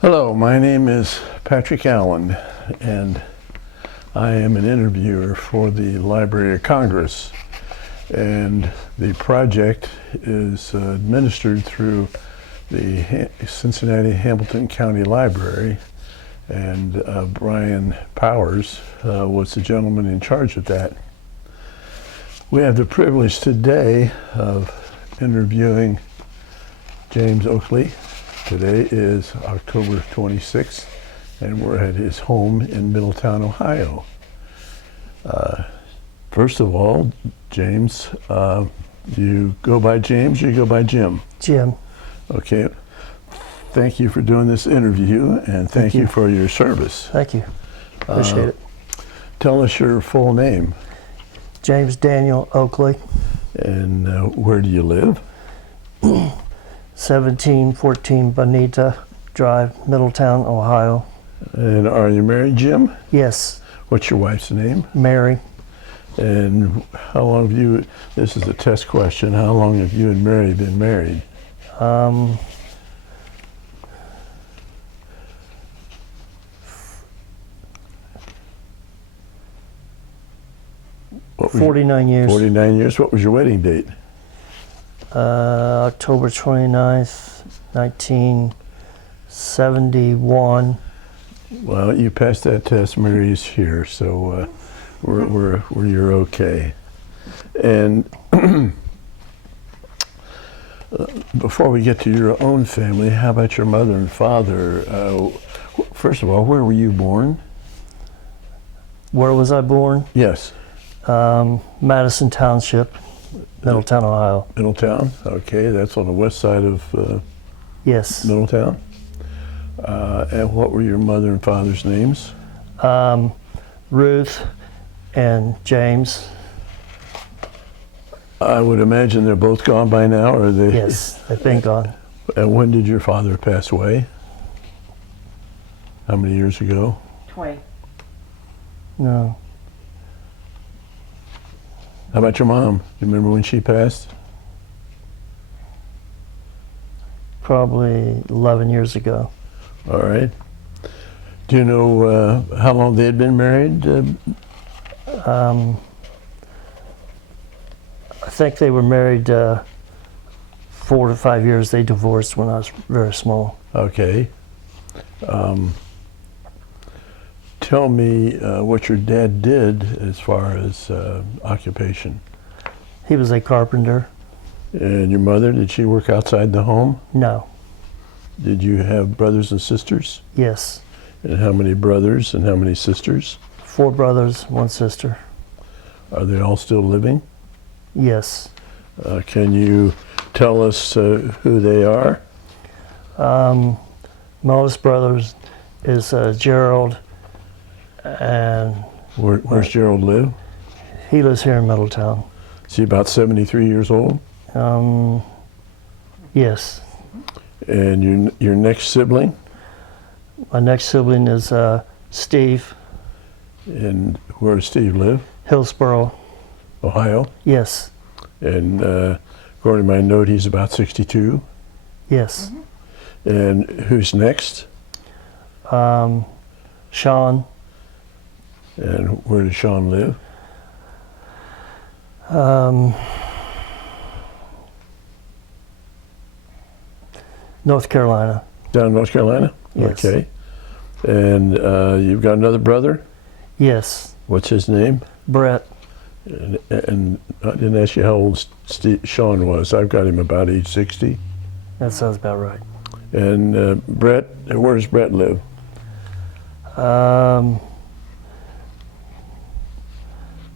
Hello, my name is Patrick Allen, and I am an interviewer for the Library of Congress. And the project is administered through the Cincinnati Hamilton County Library, and Brian Powers was the gentleman in charge of that. We have the privilege today of interviewing James Oakley. Today is October 26th, and we're at his home in Middletown, Ohio. First of all, James, you go by James or you go by Jim? Jim. Okay. Thank you for doing this interview, and thank you for your service. Thank you. Appreciate it. Tell us your full name. James Daniel Oakley. And where do you live? 1714 Bonita Drive, Middletown, Ohio. And are you married, Jim? Yes. What's your wife's name? Mary. And how long have you, this is a test question, how long have you and Mary been married? 49 years. 49 years. What was your wedding date? October 29th, 1971. Well, you passed that test. Mary's here, so you're okay. And before we get to your own family, how about your mother and father? First of all, where were you born? Where was I born? Yes. Madison Township, Middletown, Ohio. Middletown, okay, that's on the west side of Yes. Middletown. And what were your mother and father's names? Ruth and James. I would imagine they're both gone by now, or they? Yes, they've been gone. And when did your father pass away? How many years ago? 20. No. How about your mom? Do you remember when she passed? Probably 11 years ago. All right. Do you know how long they had been married? I think they were married 4 to 5 years. They divorced when I was very small. Okay. Tell me what your dad did as far as occupation. He was a carpenter. And your mother, did she work outside the home? No. Did you have brothers and sisters? Yes. And how many brothers and how many sisters? 4 brothers, 1 sister. Are they all still living? Yes. Can you tell us who they are? My oldest brother is Gerald, and Where's Gerald live? he lives here in Middletown. Is he about 73 years old? Yes. And your next sibling? My next sibling is Steve. And where does Steve live? Hillsboro. Ohio? Yes. And according to my note, he's about 62. Yes. And who's next? Sean. And where does Sean live? North Carolina. Down in North Carolina? Yes. Okay. And you've got another brother? Yes. What's his name? Brett. And I didn't ask you how old Sean was. I've got him about age 60. That sounds about right. And Brett, where does Brett live?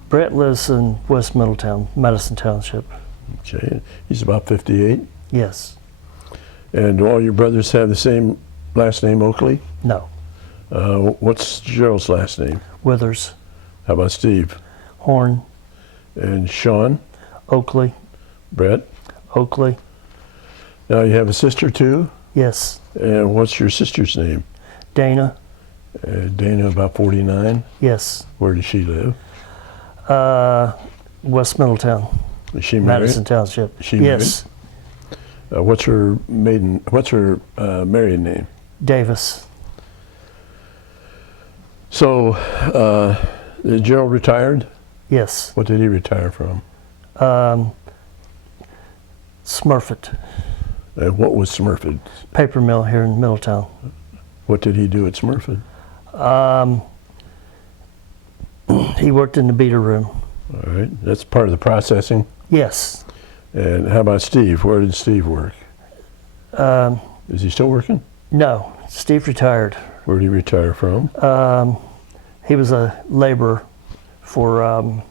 Brett lives in West Middletown, Madison Township. Okay. He's about 58. Yes. And do all your brothers have the same last name, Oakley? No. What's Gerald's last name? Withers. How about Steve? Horn. And Sean? Oakley. Brett? Oakley. Now you have a sister too? Yes. And what's your sister's name? Dana. Dana, about 49. Yes. Where does she live? West Middletown. Is she married? Madison Township. Is she yes. married? What's her married name? Davis. So, Gerald retired? Yes. What did he retire from? Smurfit. What was Smurfit? Paper mill here in Middletown. What did he do at Smurfit? He worked in the beater room. All right, that's part of the processing. Yes. And how about Steve? Where did Steve work? Is he still working? No, Steve retired. Where did he retire from? He was a laborer for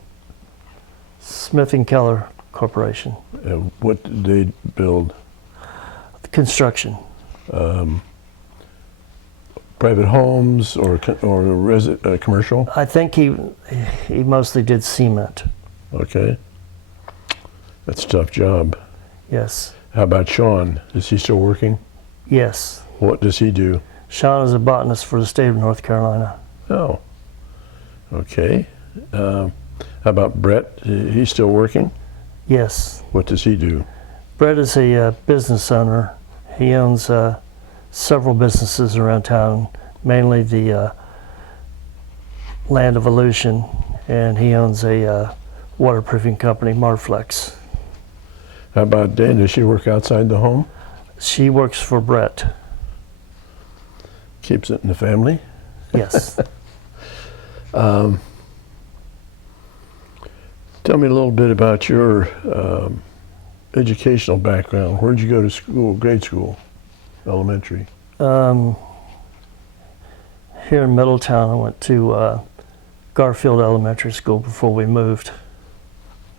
Smith & Keller Corporation. What did they build? Construction. Private homes or commercial? I think he mostly did cement. Okay. That's a tough job. Yes. How about Sean? Is he still working? Yes. What does he do? Sean is a botanist for the state of North Carolina. Oh. Okay. How about Brett? He's still working? Yes. What does he do? Brett is a business owner. He owns several businesses around town, mainly the Land Evolution, and he owns a waterproofing company, Marflex. How about Dan? Does she work outside the home? She works for Brett. Keeps it in the family? Yes. Tell me a little bit about your educational background. Where'd you go to school, grade school, elementary? Here in Middletown, I went to Garfield Elementary School before we moved.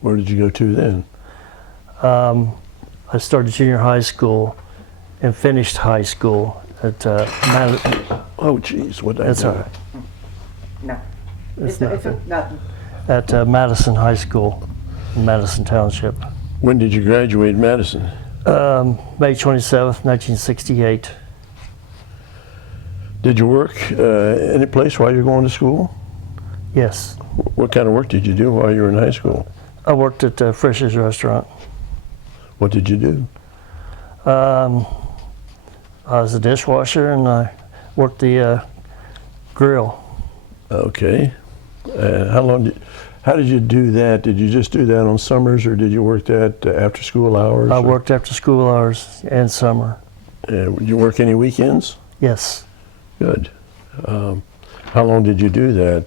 Where did you go to then? I started junior high school and finished high school at Oh, geez, what did I That's do? all right. No. It's It's nothing. At Madison High School in Madison Township. When did you graduate Madison? May 27th, 1968. Did you work any place while you were going to school? Yes. What kind of work did you do while you were in high school? I worked at Frisch's restaurant. What did you do? I was a dishwasher and I worked the grill. Okay. How did you do that? Did you just do that on summers or did you work that after school hours? I worked after school hours and summer. Did you work any weekends? Yes. Good. How long did you do that?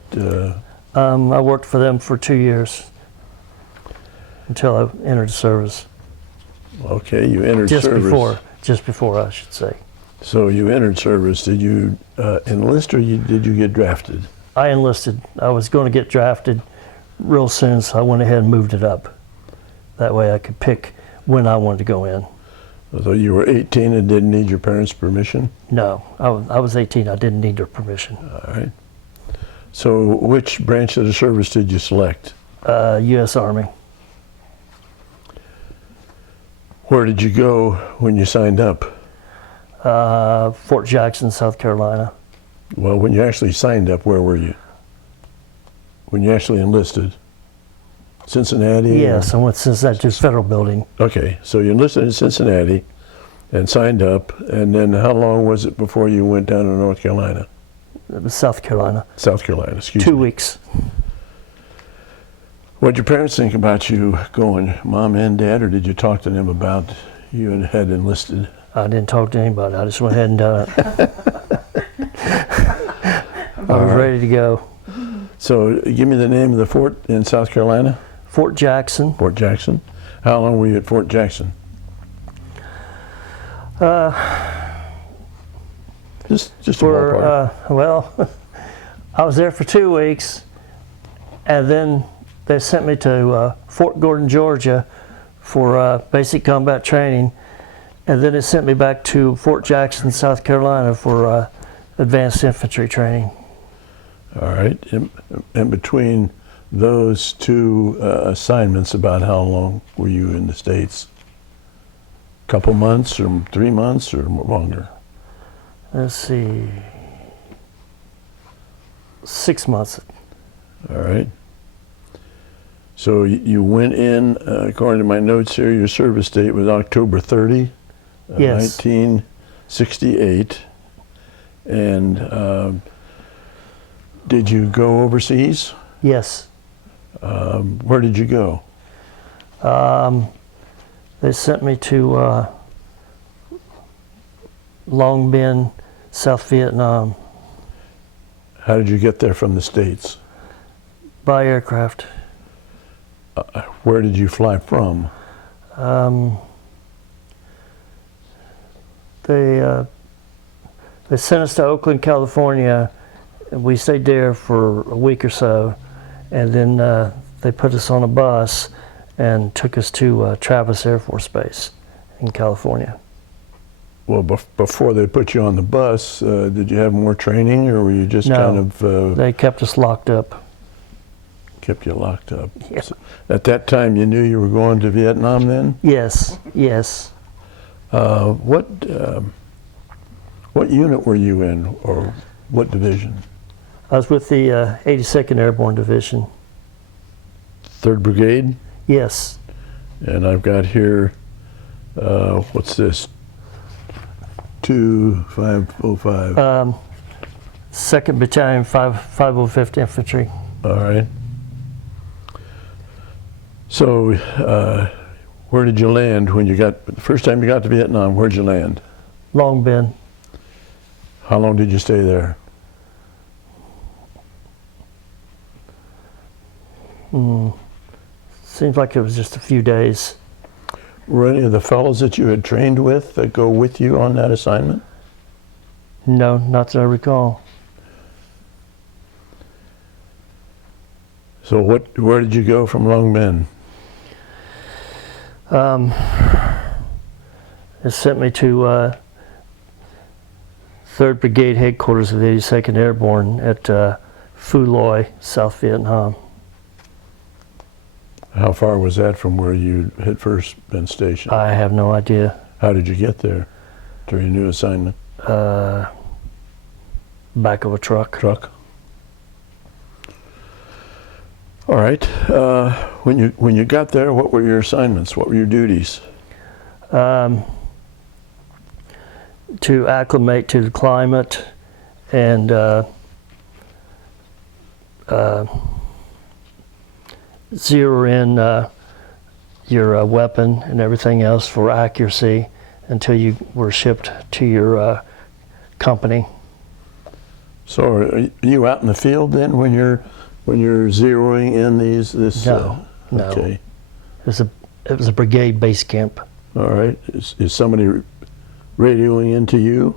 I worked for them for 2 years until I entered service. Okay, you entered service. Just before, I should say. So you entered service. Did you enlist or did you get drafted? I enlisted. I was going to get drafted real soon, so I went ahead and moved it up. That way I could pick when I wanted to go in. So you were 18 and didn't need your parents' permission? No, I was 18. I didn't need their permission. All right. So which branch of the service did you select? U.S. Army. Where did you go when you signed up? Fort Jackson, South Carolina. Well, when you actually signed up, where were you? When you actually enlisted? Cincinnati? Yes, I went to Cincinnati Federal Building. Okay, so you enlisted in Cincinnati and signed up, and then how long was it before you went down to North Carolina? It was South Carolina. South Carolina, excuse me. 2 weeks. What did your parents think about you going, Mom and Dad, or did you talk to them about you had enlisted? I didn't talk to anybody. I just went ahead and done it. I was ready to go. So give me the name of the fort in South Carolina. Fort Jackson. Fort Jackson. How long were you at Fort Jackson? Just a ballpark. Well, I was there for 2 weeks, and then they sent me to Fort Gordon, Georgia for basic combat training, and then they sent me back to Fort Jackson, South Carolina for advanced infantry training. All right. In between those two assignments, about how long were you in the States? Couple months or 3 months or longer? Let's see, 6 months. All right. So you went in, according to my notes here, your service date was October 30, Yes. 1968. And did you go overseas? Yes. Where did you go? They sent me to Long Binh, South Vietnam, How did you get there from the States? by aircraft. Where did you fly from? They sent us to Oakland, California. And we stayed there for a week or so, and then they put us on a bus and took us to Travis Air Force Base in California. Well, before they put you on the bus, did you have more training, or were you just No, kind of they kept us locked up. kept you locked up? Yeah. So at that time, you knew you were going to Vietnam then? Yes, yes. What unit were you in, or what division? I was with the 82nd Airborne Division. 3rd Brigade? Yes, And I've got here, what's this? 2505. 2nd Battalion, 505th Infantry. All right. So, where did you land when you got, the first time you got to Vietnam, where'd you land? Long Binh. How long did you stay there? Seems like it was just a few days. Were any of the fellows that you had trained with that go with you on that assignment? No, not that I recall. So where did you go from Long Binh? It sent me to 3rd Brigade headquarters of the 82nd Airborne at Phu Loy, South Vietnam. How far was that from where you had first been stationed? I have no idea. How did you get there to your new assignment? Back of a truck. Truck? All right. When you got there, what were your assignments? What were your duties? To acclimate to the climate and zero in your weapon and everything else for accuracy until you were shipped to your company. So are you out in the field then when you're zeroing in this? No. Okay. It was a brigade base camp. All right. Is somebody radioing into you,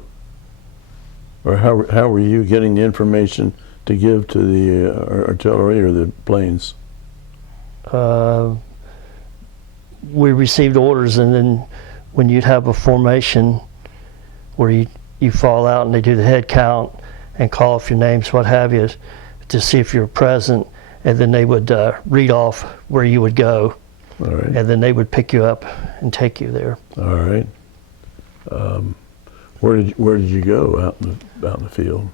or how were you getting the information to give to the artillery or the planes? We received orders, and then when you'd have a formation where you fall out and they do the head count and call off your names, what have you, to see if you're present, and then they would read off where you would go. All right. And then they would pick you up and take you there. All right. Where did you go out in the field?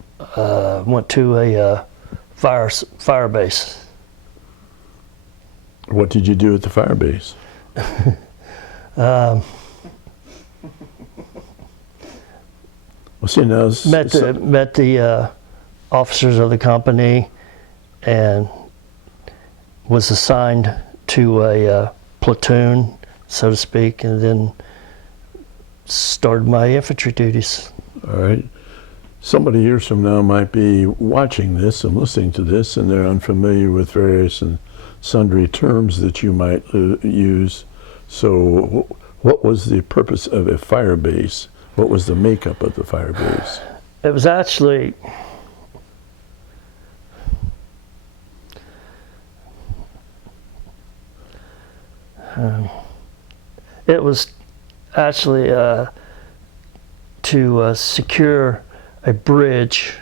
Went to a Firebase. What did you do at the Firebase? Well, see, now Met the officers of the company and was assigned to a platoon, so to speak, and then started my infantry duties. All right. Somebody years from now might be watching this and listening to this, and they're unfamiliar with various and sundry terms that you might use. So what was the purpose of a fire base? What was the makeup of the fire base? It was actually to secure a bridge,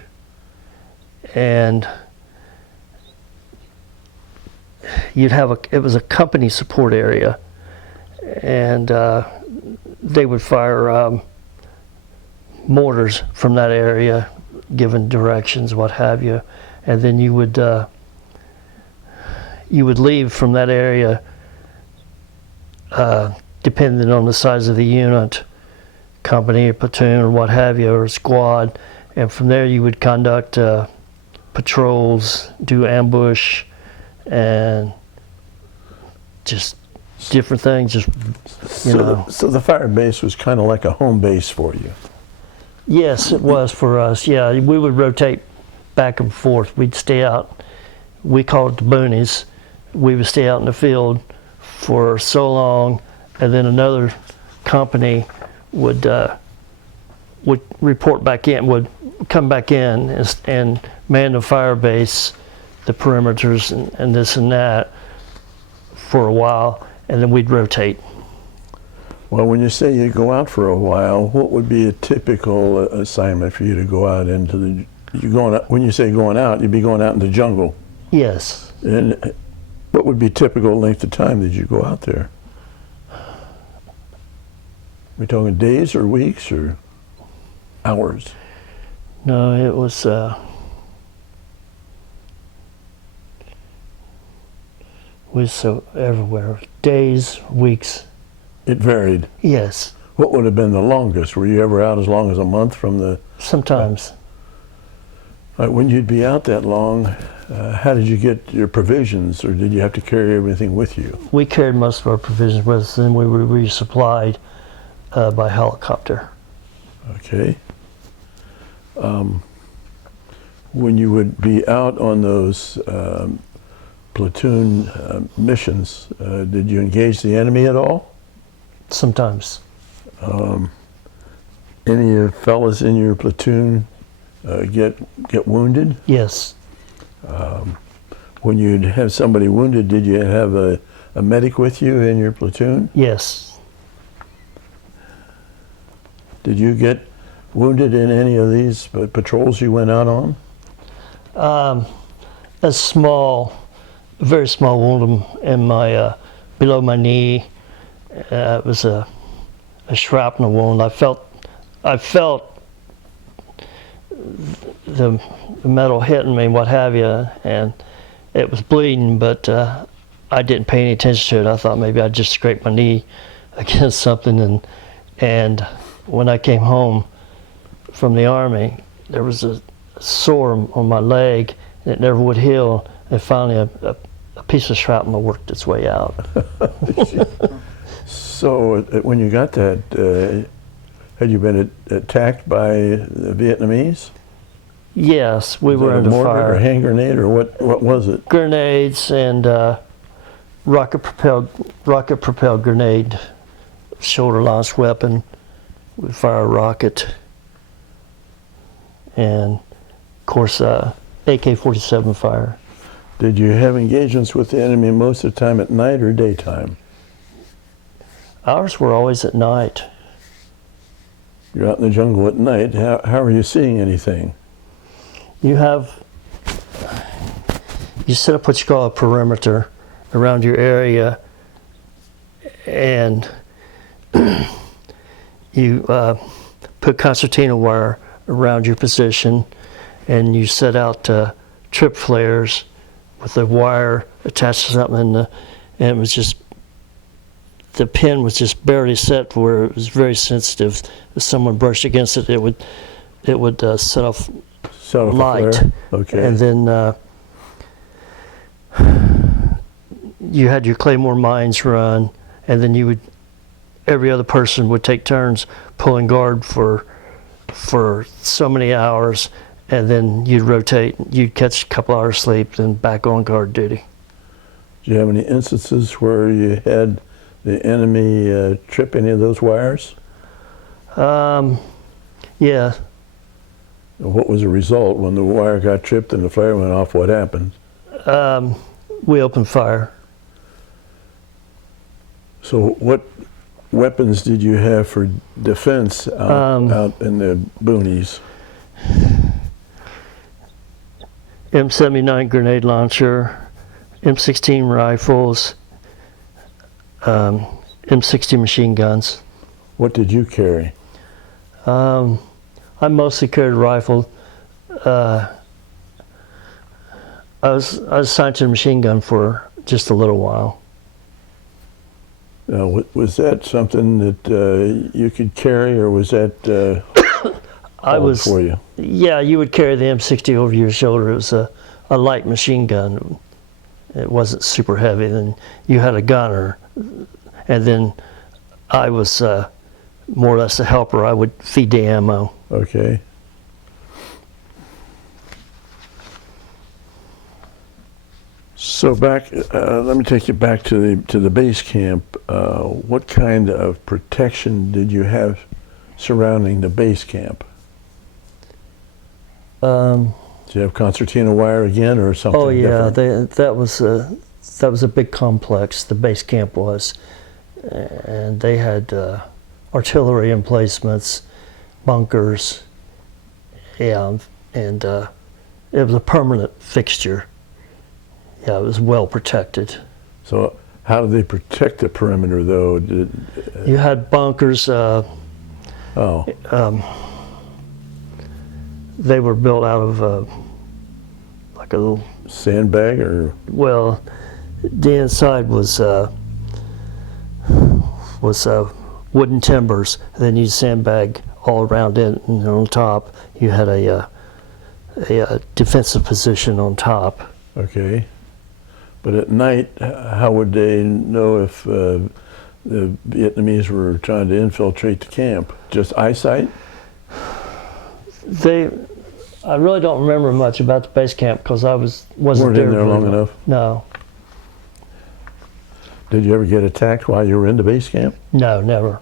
and it was a company support area, and they would fire mortars from that area, given directions, what have you, and then you would leave from that area, depending on the size of the unit, company or platoon or what have you, or squad, And from there you would conduct patrols, do ambush, and just different things, just, you know. So the fire base was kind of like a home base for you. Yes, it was for us. Yeah, we would rotate back and forth. We'd stay out. We called it the boonies. We would stay out in the field for so long, and then another company would report back in, would come back in and man the fire base, the perimeters, and this and that for a while, and then we'd rotate. Well, when you say you go out for a while, what would be a typical assignment for you to go out into the? When you say going out, you'd be going out in the jungle. Yes. And what would be typical length of time that you go out there? We talking days or weeks or hours? No, it was so everywhere. Days, weeks. It varied. Yes. What would have been the longest? Were you ever out as long as a month from the? Sometimes. When you'd be out that long, how did you get your provisions, or did you have to carry everything with you? We carried most of our provisions with us, and we were resupplied by helicopter. Okay. When you would be out on those platoon missions, did you engage the enemy at all? Sometimes. Any fellas in your platoon get wounded? Yes. When you'd have somebody wounded, did you have a medic with you in your platoon? Yes. Did you get wounded in any of these patrols you went out on? A very small wound in my below my knee. It was a shrapnel wound. I felt the metal hitting me, what have you, and it was bleeding, but I didn't pay any attention to it. I thought maybe I'd just scrape my knee against something, and when I came home from the Army, there was a sore on my leg, and it never would heal, and finally a piece of shrapnel worked its way out. So when you got that, had you been attacked by the Vietnamese? Yes, we were under mortar fire. Or hand grenade, or what was it? Grenades and rocket propelled grenade, shoulder launched weapon. We'd fire a rocket, and of course AK-47 fire. Did you have engagements with the enemy most of the time at night or daytime? Ours were always at night. You're out in the jungle at night. How are you seeing anything? You set up what you call a perimeter around your area, and you put concertina wire around your position, and you set out trip flares with the wire attached to something, and it was just, the pin was just barely set where it was very sensitive. If someone brushed against it, it would set off light. Okay. And then you had your Claymore mines run, and then every other person would take turns pulling guard for so many hours, and then you'd rotate. You'd catch a couple hours sleep, then back on guard duty. Do you have any instances where you had the enemy trip any of those wires? Yeah. What was the result when the wire got tripped and the flare went off? What happened? We opened fire. So what weapons did you have for defense out in the boonies? M79 grenade launcher, M16 rifles, M60 machine guns. What did you carry? I mostly carried a rifle. I was assigned to a machine gun for just a little while. Was that something that you could carry, or was that? I hauled was, for you. yeah, you would carry the M60 over your shoulder. It was a light machine gun. It wasn't super heavy. Then you had a gunner, and then I was more or less a helper. I would feed the ammo. Okay. So back, let me take you back to the base camp. What kind of protection did you have surrounding the base camp? Um, Did you have concertina wire again, or something? oh yeah, different? that was a big complex. The base camp was, and they had artillery emplacements, bunkers, yeah, and it was a permanent fixture. Yeah, it was well protected. So how did they protect the perimeter, though? You had bunkers. Oh, They were built out of like a little. sandbag, or Well, the inside was wooden timbers. Then you sandbag all around it, and on top you had a defensive position on top. okay. But at night, how would they know if the Vietnamese were trying to infiltrate the camp? Just eyesight? I really don't remember much about the base camp because I wasn't Weren't there in there very long enough? No, Did you ever get attacked while you were in the base camp? no, never.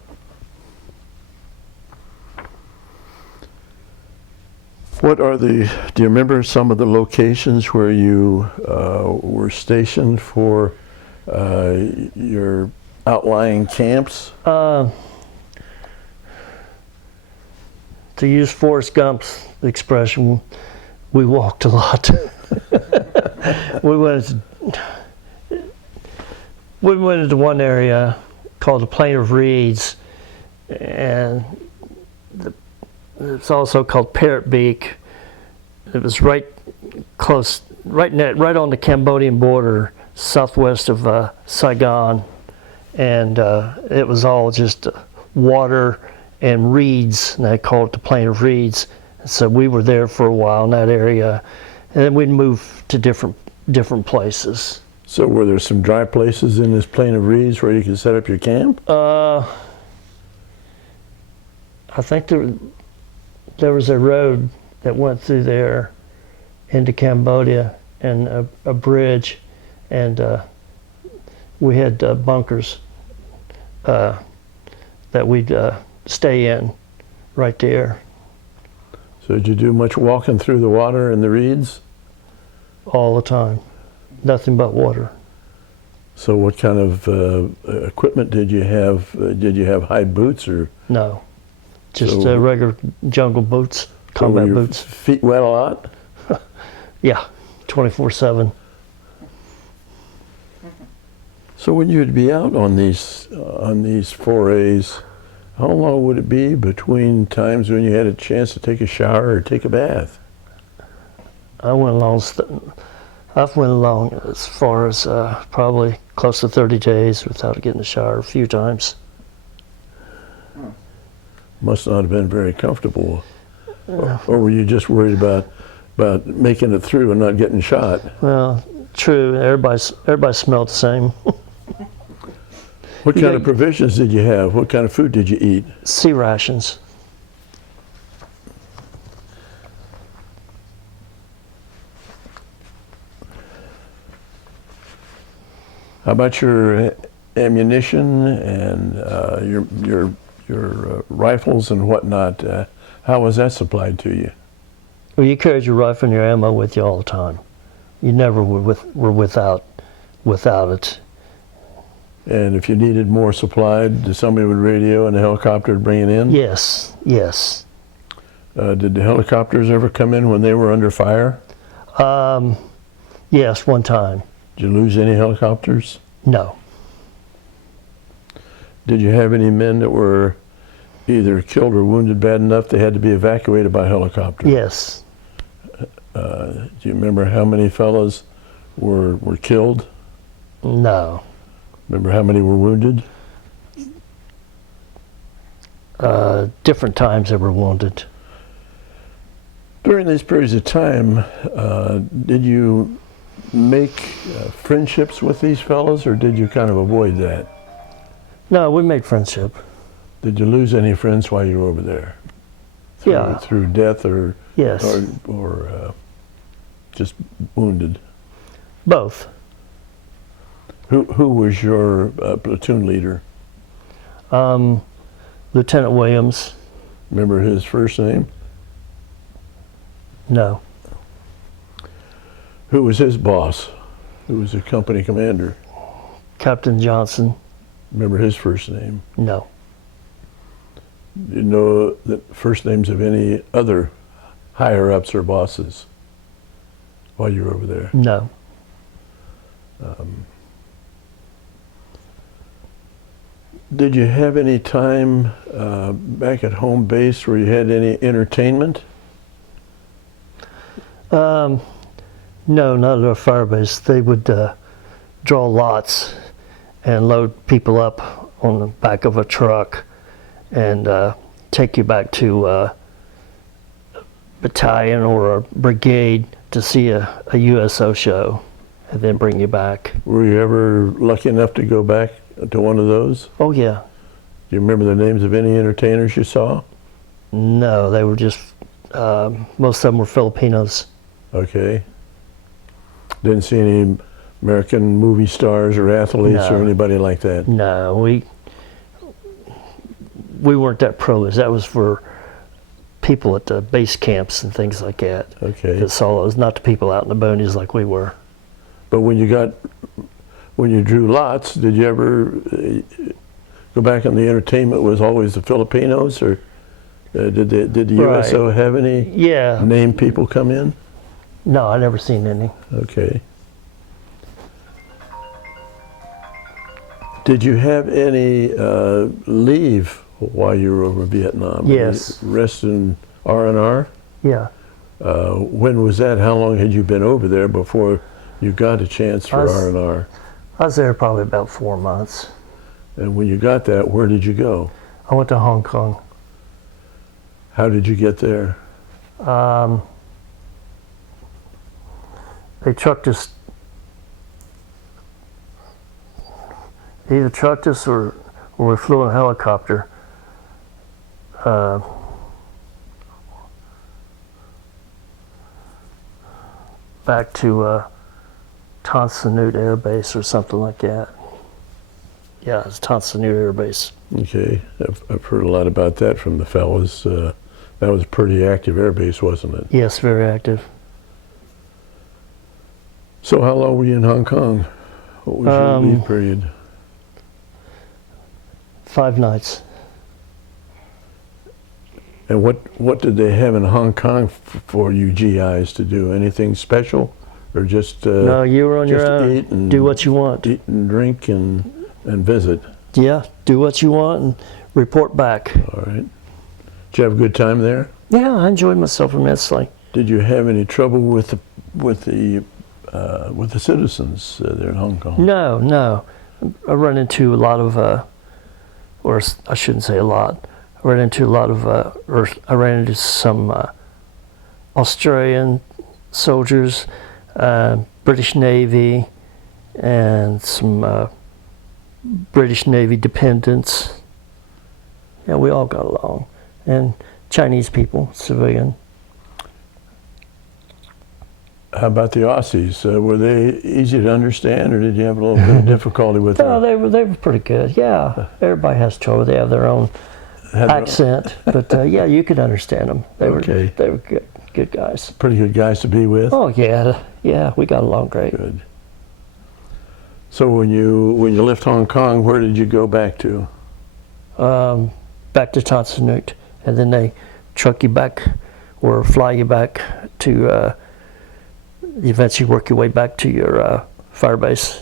Do you remember some of the locations where you were stationed for your outlying camps? To use Forrest Gump's expression, we walked a lot. we went into one area called the Plain of Reeds, and it's also called Parrot Beak. It was right on the Cambodian border, southwest of Saigon, and it was all just water and reeds, and they call it the Plain of Reeds. So we were there for a while in that area, and then we'd move to different places. So were there some dry places in this Plain of Reeds where you could set up your camp? I think there was a road that went through there into Cambodia, and a bridge, and we had bunkers that we'd stay in right there. So did you do much walking through the water and the reeds? All the time. Nothing but water. So what kind of equipment did you have? Did you have high boots, or? No. Just So- regular jungle boots, Were combat your boots. feet wet a lot? Yeah, 24/7. So when you'd be out on these forays, how long would it be between times when you had a chance to take a shower or take a bath? I went along as far as probably close to 30 days without getting a shower a few times. Must not have been very comfortable. Or were you just worried about making it through and not getting shot? Well, true. Everybody smelled the same. What kind of provisions did you have? What kind of food did you eat? Sea rations. How about your ammunition and your rifles and whatnot? How was that supplied to you? Well, you carried your rifle and your ammo with you all the time. You never were without it. And if you needed more supplied, somebody would radio and a helicopter would bring it in? Yes, yes. Did the helicopters ever come in when they were under fire? Yes, one time. Did you lose any helicopters? No. Did you have any men that were either killed or wounded bad enough they had to be evacuated by helicopter? Yes. Do you remember how many fellows were killed? No. Remember how many were wounded? Different times they were wounded. During these periods of time, did you make friendships with these fellows, or did you kind of avoid that? No, we made friendship. Did you lose any friends while you were over there? Yeah. Through death or Yes. or just wounded? Both. Who was your platoon leader? Lieutenant Williams. Remember his first name? No. Who was his boss? Who was the company commander? Captain Johnson. Remember his first name? No. Do you know the first names of any other higher ups or bosses while you were over there? No. Did you have any time back at home base where you had any entertainment? No, not at our Firebase. They would draw lots and load people up on the back of a truck and take you back to a battalion or a brigade to see a USO show and then bring you back. Were you ever lucky enough to go back to one of those? Oh, yeah. Do you remember the names of any entertainers you saw? No, they were just, most of them were Filipinos. Okay. Didn't see any American movie stars or athletes or No. anybody like that? No, we weren't that privileged. That was for people at the base camps and things like that. Okay. That saw those, not the people out in the boonies like we were. But when you drew lots, did you ever go back and the entertainment was always the Filipinos, or did the USO Right. have any Yeah. named people come in? No, I never seen any. Okay. Did you have any leave while you were over Vietnam? Yes. Any rest in R&R? Yeah. When was that? How long had you been over there before you got a chance for R&R? I was there probably about 4 months. And when you got that, where did you go? I went to Hong Kong. How did you get there? They trucked us, either trucked us or we flew in a helicopter. Back to Tan Son Nhut Air Base or something like that. Yeah, it's Tan Son Nhut Air Base. Okay, I've heard a lot about that from the fellas. That was a pretty active air base, wasn't it? Yes, very active. So how long were you in Hong Kong? What was your leave period? 5 nights. And what did they have in Hong Kong for you GIs to do? Anything special, or just No, you were on your just own. eat and Do what you want. eat and drink and visit? Yeah, do what you want and report back. All right. Did you have a good time there? Yeah, I enjoyed myself immensely. Did you have any trouble with the citizens there in Hong Kong? No. I run into a lot of, or I shouldn't say a lot. I ran into I ran into some Australian soldiers, British Navy, and some British Navy dependents. Yeah, we all got along. And Chinese people, civilian. How about the Aussies? Were they easy to understand, or did you have a little bit of difficulty with No, them? they were pretty good. Yeah, everybody has trouble. They have their own accent, but yeah, you could understand them. They were good guys. Pretty good guys to be with. Oh yeah, we got along great. Good. So when you left Hong Kong, where did you go back to? Back to Tan Son Nhut, and then they truck you back or fly you back to. Eventually, work your way back to your Firebase,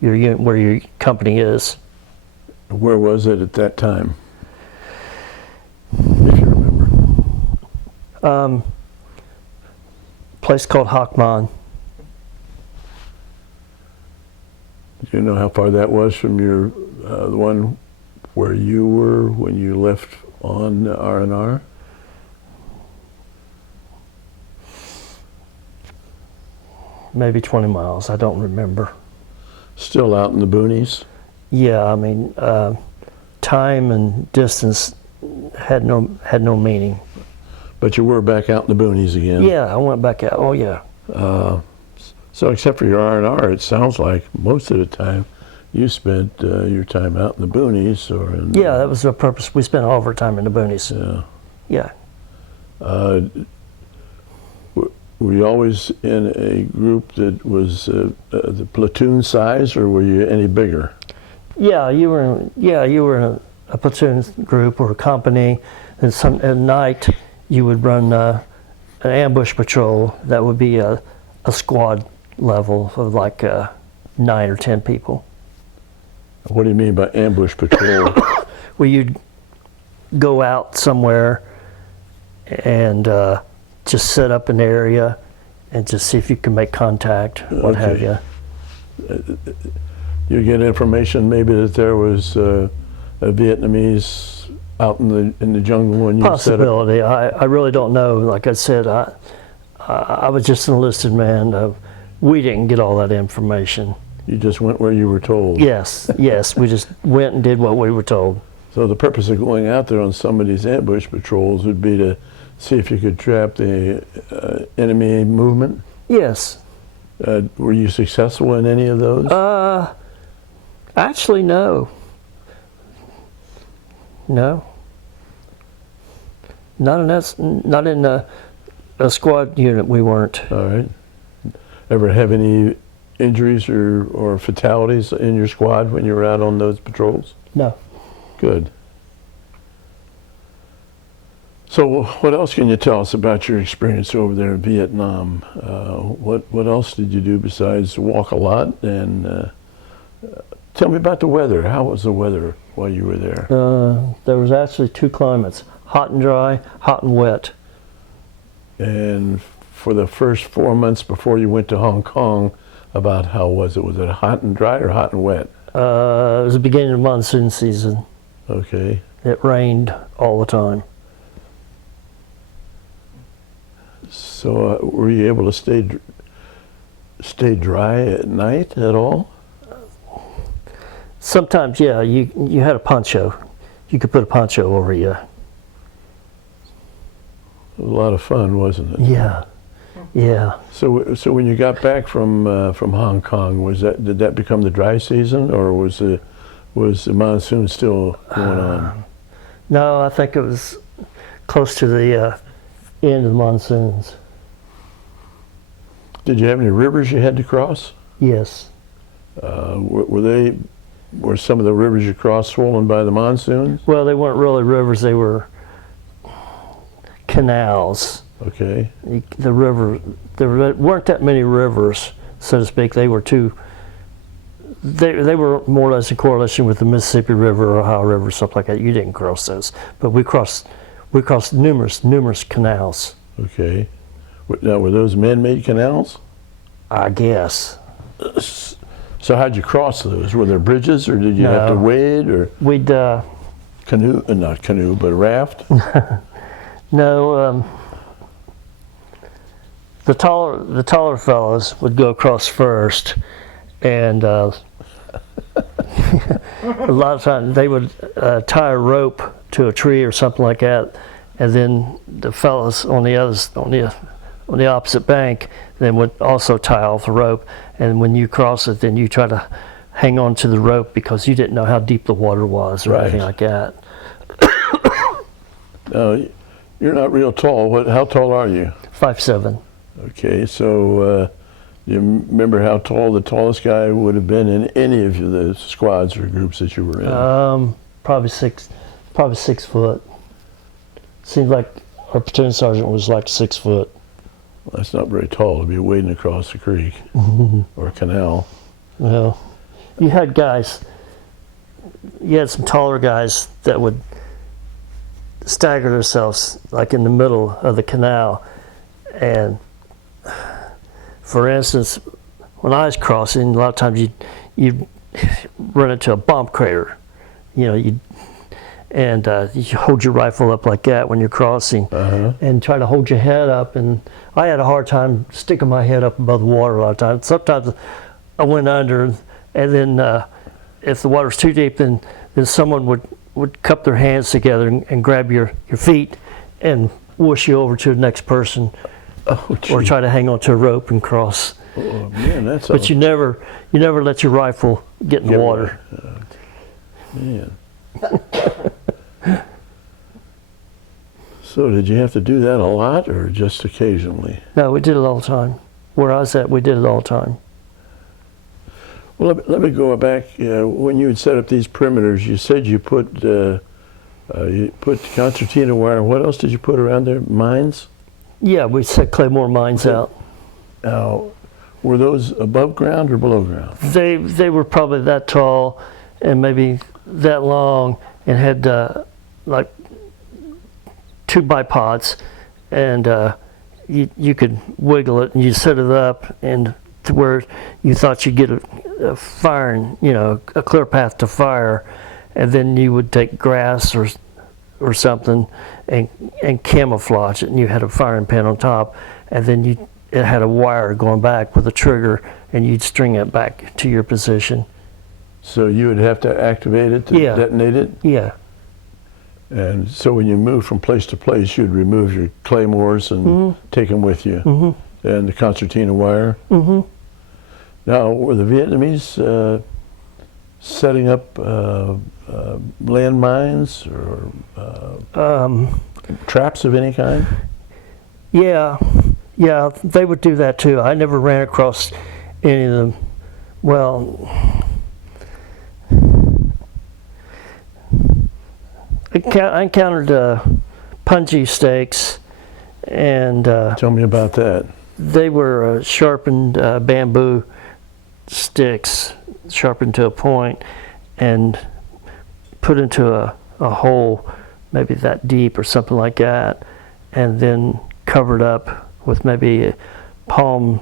your unit where your company is. Where was it at that time, if you remember? Place called Hoc Mon. Do you know how far that was from your the one where you were when you left on R&R? maybe 20 miles. I don't remember. Still out in the boonies? Yeah, I mean, time and distance had no meaning. But you were back out in the boonies again? Yeah, I went back out. Oh yeah. So except for your R&R, it sounds like most of the time you spent your time out in the boonies or in... Yeah, that was the purpose. We spent all of our time in the boonies. Yeah. Yeah. Were you always in a group that was the platoon size, or were you any bigger? Yeah, you were in a platoon group or a company, and at night you would run an ambush patrol that would be a squad level of like 9 or 10 people. What do you mean by ambush patrol? Where you'd go out somewhere and just set up an area and just see if you can make contact, what have you. You get information maybe that there was a Vietnamese out in the jungle when you Possibility. I really don't know. Like I said, I was just an enlisted man. We didn't get all that information. You just went where you were told? Yes, we just went and did what we were told. So the purpose of going out there on some of these ambush patrols would be to see if you could trap the enemy movement? Yes. Were you successful in any of those? Actually, no. No. Not in a squad unit, we weren't. All right. Ever have any injuries or fatalities in your squad when you were out on those patrols? No. Good. So what else can you tell us about your experience over there in Vietnam? What else did you do besides walk a lot? And tell me about the weather. How was the weather while you were there? There was actually 2 climates, hot and dry, hot and wet. And for the first 4 months before you went to Hong Kong, about how was it? Was it hot and dry or hot and wet? It was the beginning of monsoon season. Okay. It rained all the time. So were you able to stay dry at night at all? Sometimes, yeah. You had a poncho. You could put a poncho over you. It was a lot of fun, wasn't it? Yeah, yeah. So when you got back from Hong Kong, did that become the dry season, or was the monsoon still going on? No, I think it was close to the end of the monsoons. Did you have any rivers you had to cross? Yes. Were some of the rivers you crossed swollen by the monsoons? Well, they weren't really rivers. They were canals. Okay. There weren't that many rivers, so to speak. They were they were more or less in correlation with the Mississippi River or Ohio River, stuff like that. You didn't cross those, but we crossed numerous canals. Okay. Now, were those man-made canals? I guess. So how'd you cross those? Were there bridges, or did you have to wade, or we'd canoe? Not canoe, but raft. No. The taller fellows would go across first, and a lot of times they would tie a rope to a tree or something like that, and then the fellows on the opposite bank then would also tie off the rope. And when you cross it, then you try to hang on to the rope because you didn't know how deep the water was or anything like that. Now, you're not real tall. How tall are you? 5'7". Okay, so you remember how tall the tallest guy would have been in any of the squads or groups that you were in? Probably 6 foot. Seems like our platoon sergeant was like 6 foot. Well, that's not very tall to be wading across the creek or a canal. Well, you had some taller guys that would stagger themselves like in the middle of the canal. And for instance, when I was crossing, a lot of times you'd run into a bomb crater, and you hold your rifle up like that when you're crossing, and try to hold your head up. And I had a hard time sticking my head up above the water a lot of times. Sometimes I went under, and then if the water's too deep, then someone would cup their hands together and grab your feet and whoosh you over to the next person, or try to hang onto a rope and cross. Oh man, that's. But you never let your rifle get in the water. Man. So did you have to do that a lot, or just occasionally? No, we did it all the time. Where I was at, we did it all the time. Well, let me go back. When you had set up these perimeters, you said you put concertina wire. What else did you put around there? Mines? Yeah, we set Claymore mines out. Now, were those above ground or below ground? They were probably that tall and maybe that long, and had like 2 bipods, and you could wiggle it and you set it up and to where you thought you'd get a firing, a clear path to fire, and then you would take grass or something and camouflage it, and you had a firing pin on top, and then it had a wire going back with a trigger, and you'd string it back to your position. So you would have to activate it to detonate it? Yeah. And so when you moved from place to place, you'd remove your claymores and take them with you, and the concertina wire. Now, were the Vietnamese setting up landmines or traps of any kind? Yeah, they would do that too. I never ran across any of them. Well, I encountered Punji stakes, and tell me about that. They were sharpened bamboo sticks, sharpened to a point, and put into a hole, maybe that deep or something like that, and then covered up with maybe palm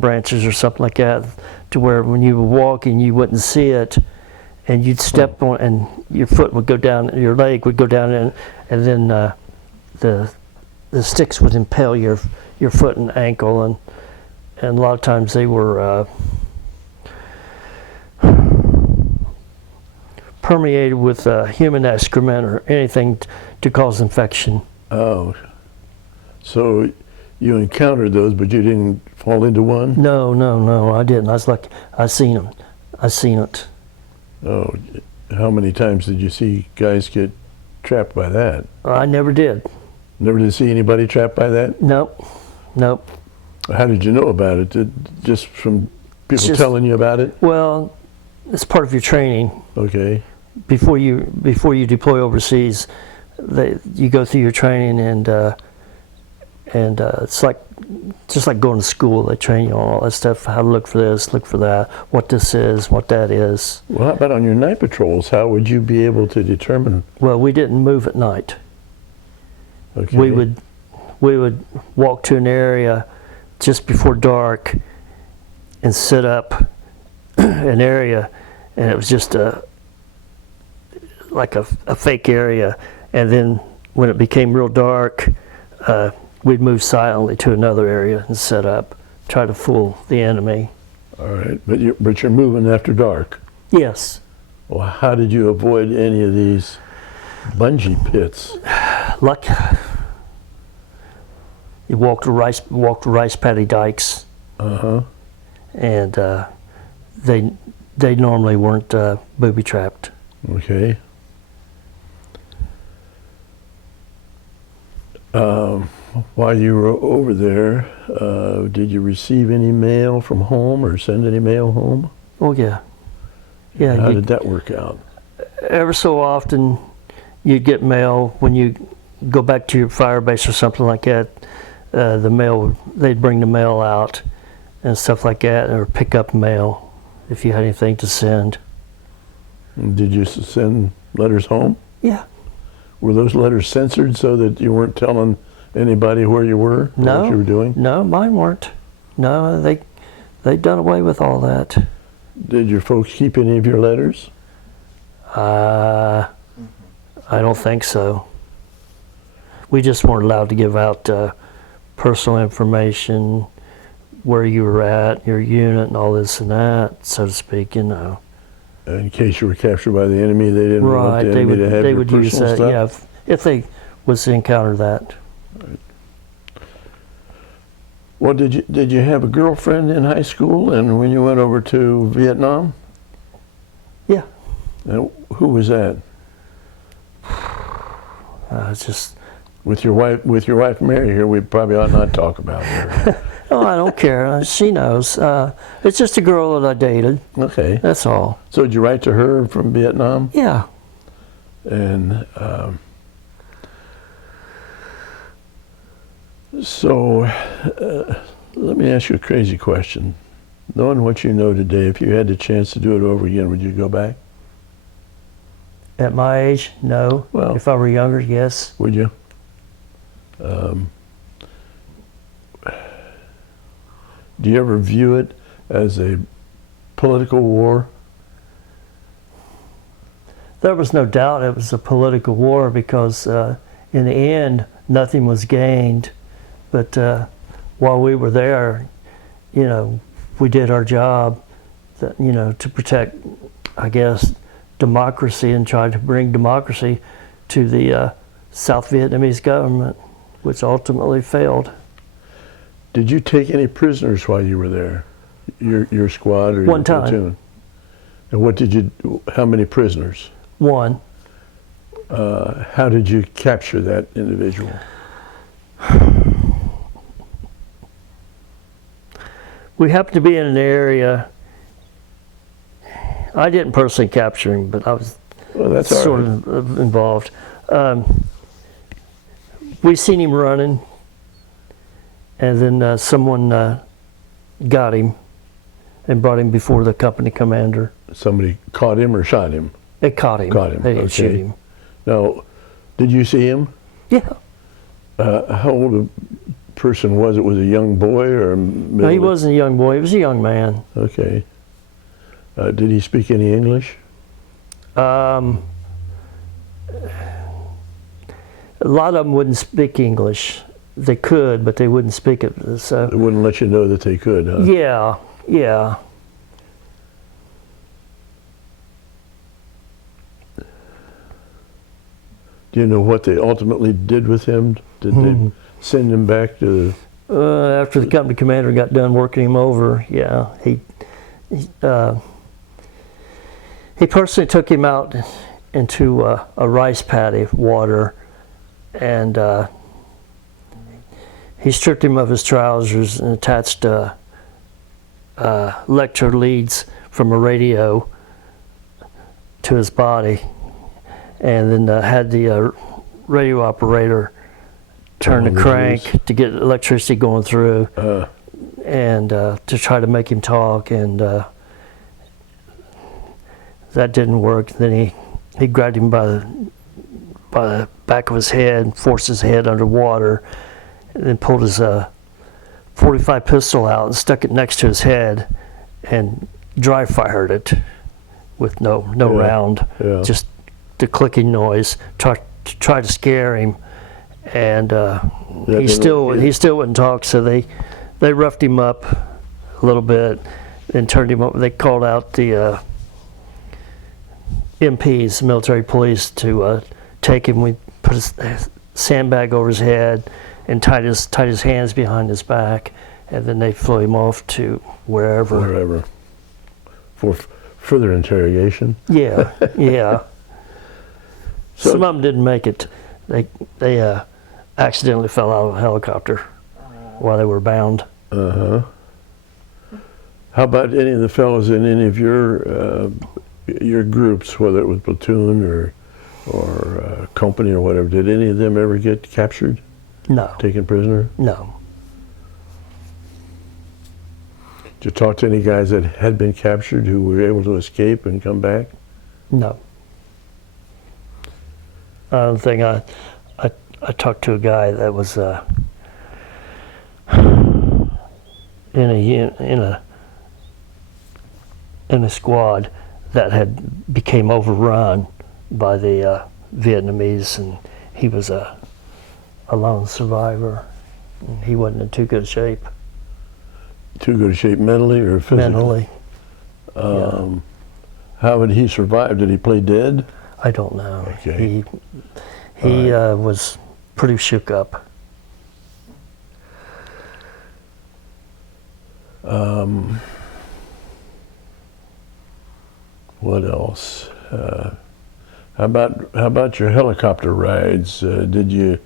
branches or something like that, to where when you were walking you wouldn't see it, and you'd step on and your foot would go down, your leg would go down in, and then the sticks would impale your foot and ankle, and a lot of times they were permeated with human excrement or anything to cause infection. Oh, so you encountered those, but you didn't fall into one? No, I didn't. I was like, I seen it. Oh, how many times did you see guys get trapped by that? I never did. Never did see anybody trapped by that? Nope. How did you know about it? Just from people telling you about it? Well, it's part of your training. Okay. Before you deploy overseas, you go through your training, and it's just like going to school. They train you on all that stuff, how to look for this, look for that, what this is, what that is. Well, how about on your night patrols? How would you be able to determine? Well, we didn't move at night. Okay. We would walk to an area just before dark and set up an area, and it was just like a fake area, and then when it became real dark, we'd move silently to another area and set up, try to fool the enemy. All right, but you're moving after dark. Yes. Well, how did you avoid any of these bungee pits? You walked the rice paddy dikes. And they normally weren't booby trapped. Okay. While you were over there, did you receive any mail from home or send any mail home? Oh yeah. Yeah. How did that work out? Ever so often, you'd get mail when you go back to your Firebase or something like that. They'd bring the mail out and stuff like that, or pick up mail if you had anything to send. Did you send letters home? Yeah. Were those letters censored so that you weren't telling anybody where you were, No, what you were doing? No, mine weren't. No, they'd done away with all that. Did your folks keep any of your letters? I I don't think so. We just weren't allowed to give out personal information, where you were at, your unit, and all this and that, so to speak, you know. In case you were captured by the enemy, they didn't want Right, the they enemy would, to have they your would use personal that, stuff? yeah, if they was to encounter that. Well, did you have a girlfriend in high school and when you went over to Vietnam? Yeah. And who was that? Just, With your wife Mary here, we probably ought not talk about her. oh, I don't care. She knows. It's just a girl that I dated. Okay. That's all. So did you write to her from Vietnam? Yeah. And so let me ask you a crazy question. Knowing what you know today, if you had the chance to do it over again, would you go back? At my age, no. Well, if I were younger, yes. Would you? Do you ever view it as a political war? There was no doubt it was a political war because in the end, nothing was gained. But while we were there, you know, we did our job, that, you know, to protect, I guess, democracy and try to bring democracy to the South Vietnamese government, which ultimately failed. Did you take any prisoners while you were there? Your squad or One your time. platoon? And what did you? How many prisoners? One. How did you capture that individual? We happened to be in an area. I didn't personally capture him, but I was Well, that's all sort right. of involved. We seen him running, and then someone got him and brought him before the company commander. Somebody caught him or shot him? They caught him. Caught him, They didn't shoot okay. him. Now, did you see him? Yeah. How old a person was it? Was it a young boy or a middle? No, he wasn't a young boy. He was a young man. Okay. Did he speak any English? A lot of them wouldn't speak English. They could, but they wouldn't speak it. They So wouldn't let you know that they could, huh? yeah, yeah. Do you know what they ultimately did with him? Did they send him back to After the company commander got done working him over, yeah, he personally took him out into a rice paddy of water, and he stripped him of his trousers and attached electro leads from a radio to his body, and then had the radio operator turn the crank to get electricity going through, and to try to make him talk, and that didn't work. Then he grabbed him by the back of his head and forced his head underwater, and then pulled his .45 pistol out and stuck it next to his head and dry fired it with no round, just the clicking noise, to try to scare him. And he still wouldn't talk, so they roughed him up a little bit and turned him up. They called out the MPs, military police, to take him. We put a sandbag over his head and tied his hands behind his back, and then they flew him off to wherever. For further interrogation. Yeah, yeah. So- Some of them didn't make it. They accidentally fell out of a helicopter while they were bound. How about any of the fellows in any of your groups, whether it was platoon or company or whatever? Did any of them ever get captured, No, taken prisoner? no. Did you talk to any guys that had been captured who were able to escape and come back? No. I don't think I talked to a guy that was in a squad that had became overrun by the Vietnamese, and he was a lone survivor. And he wasn't in too good shape Too good a shape mentally or physically? mentally. How did he survive? Did he play dead? I don't know. Okay. He was pretty shook up. What else? How about your helicopter rides? Did you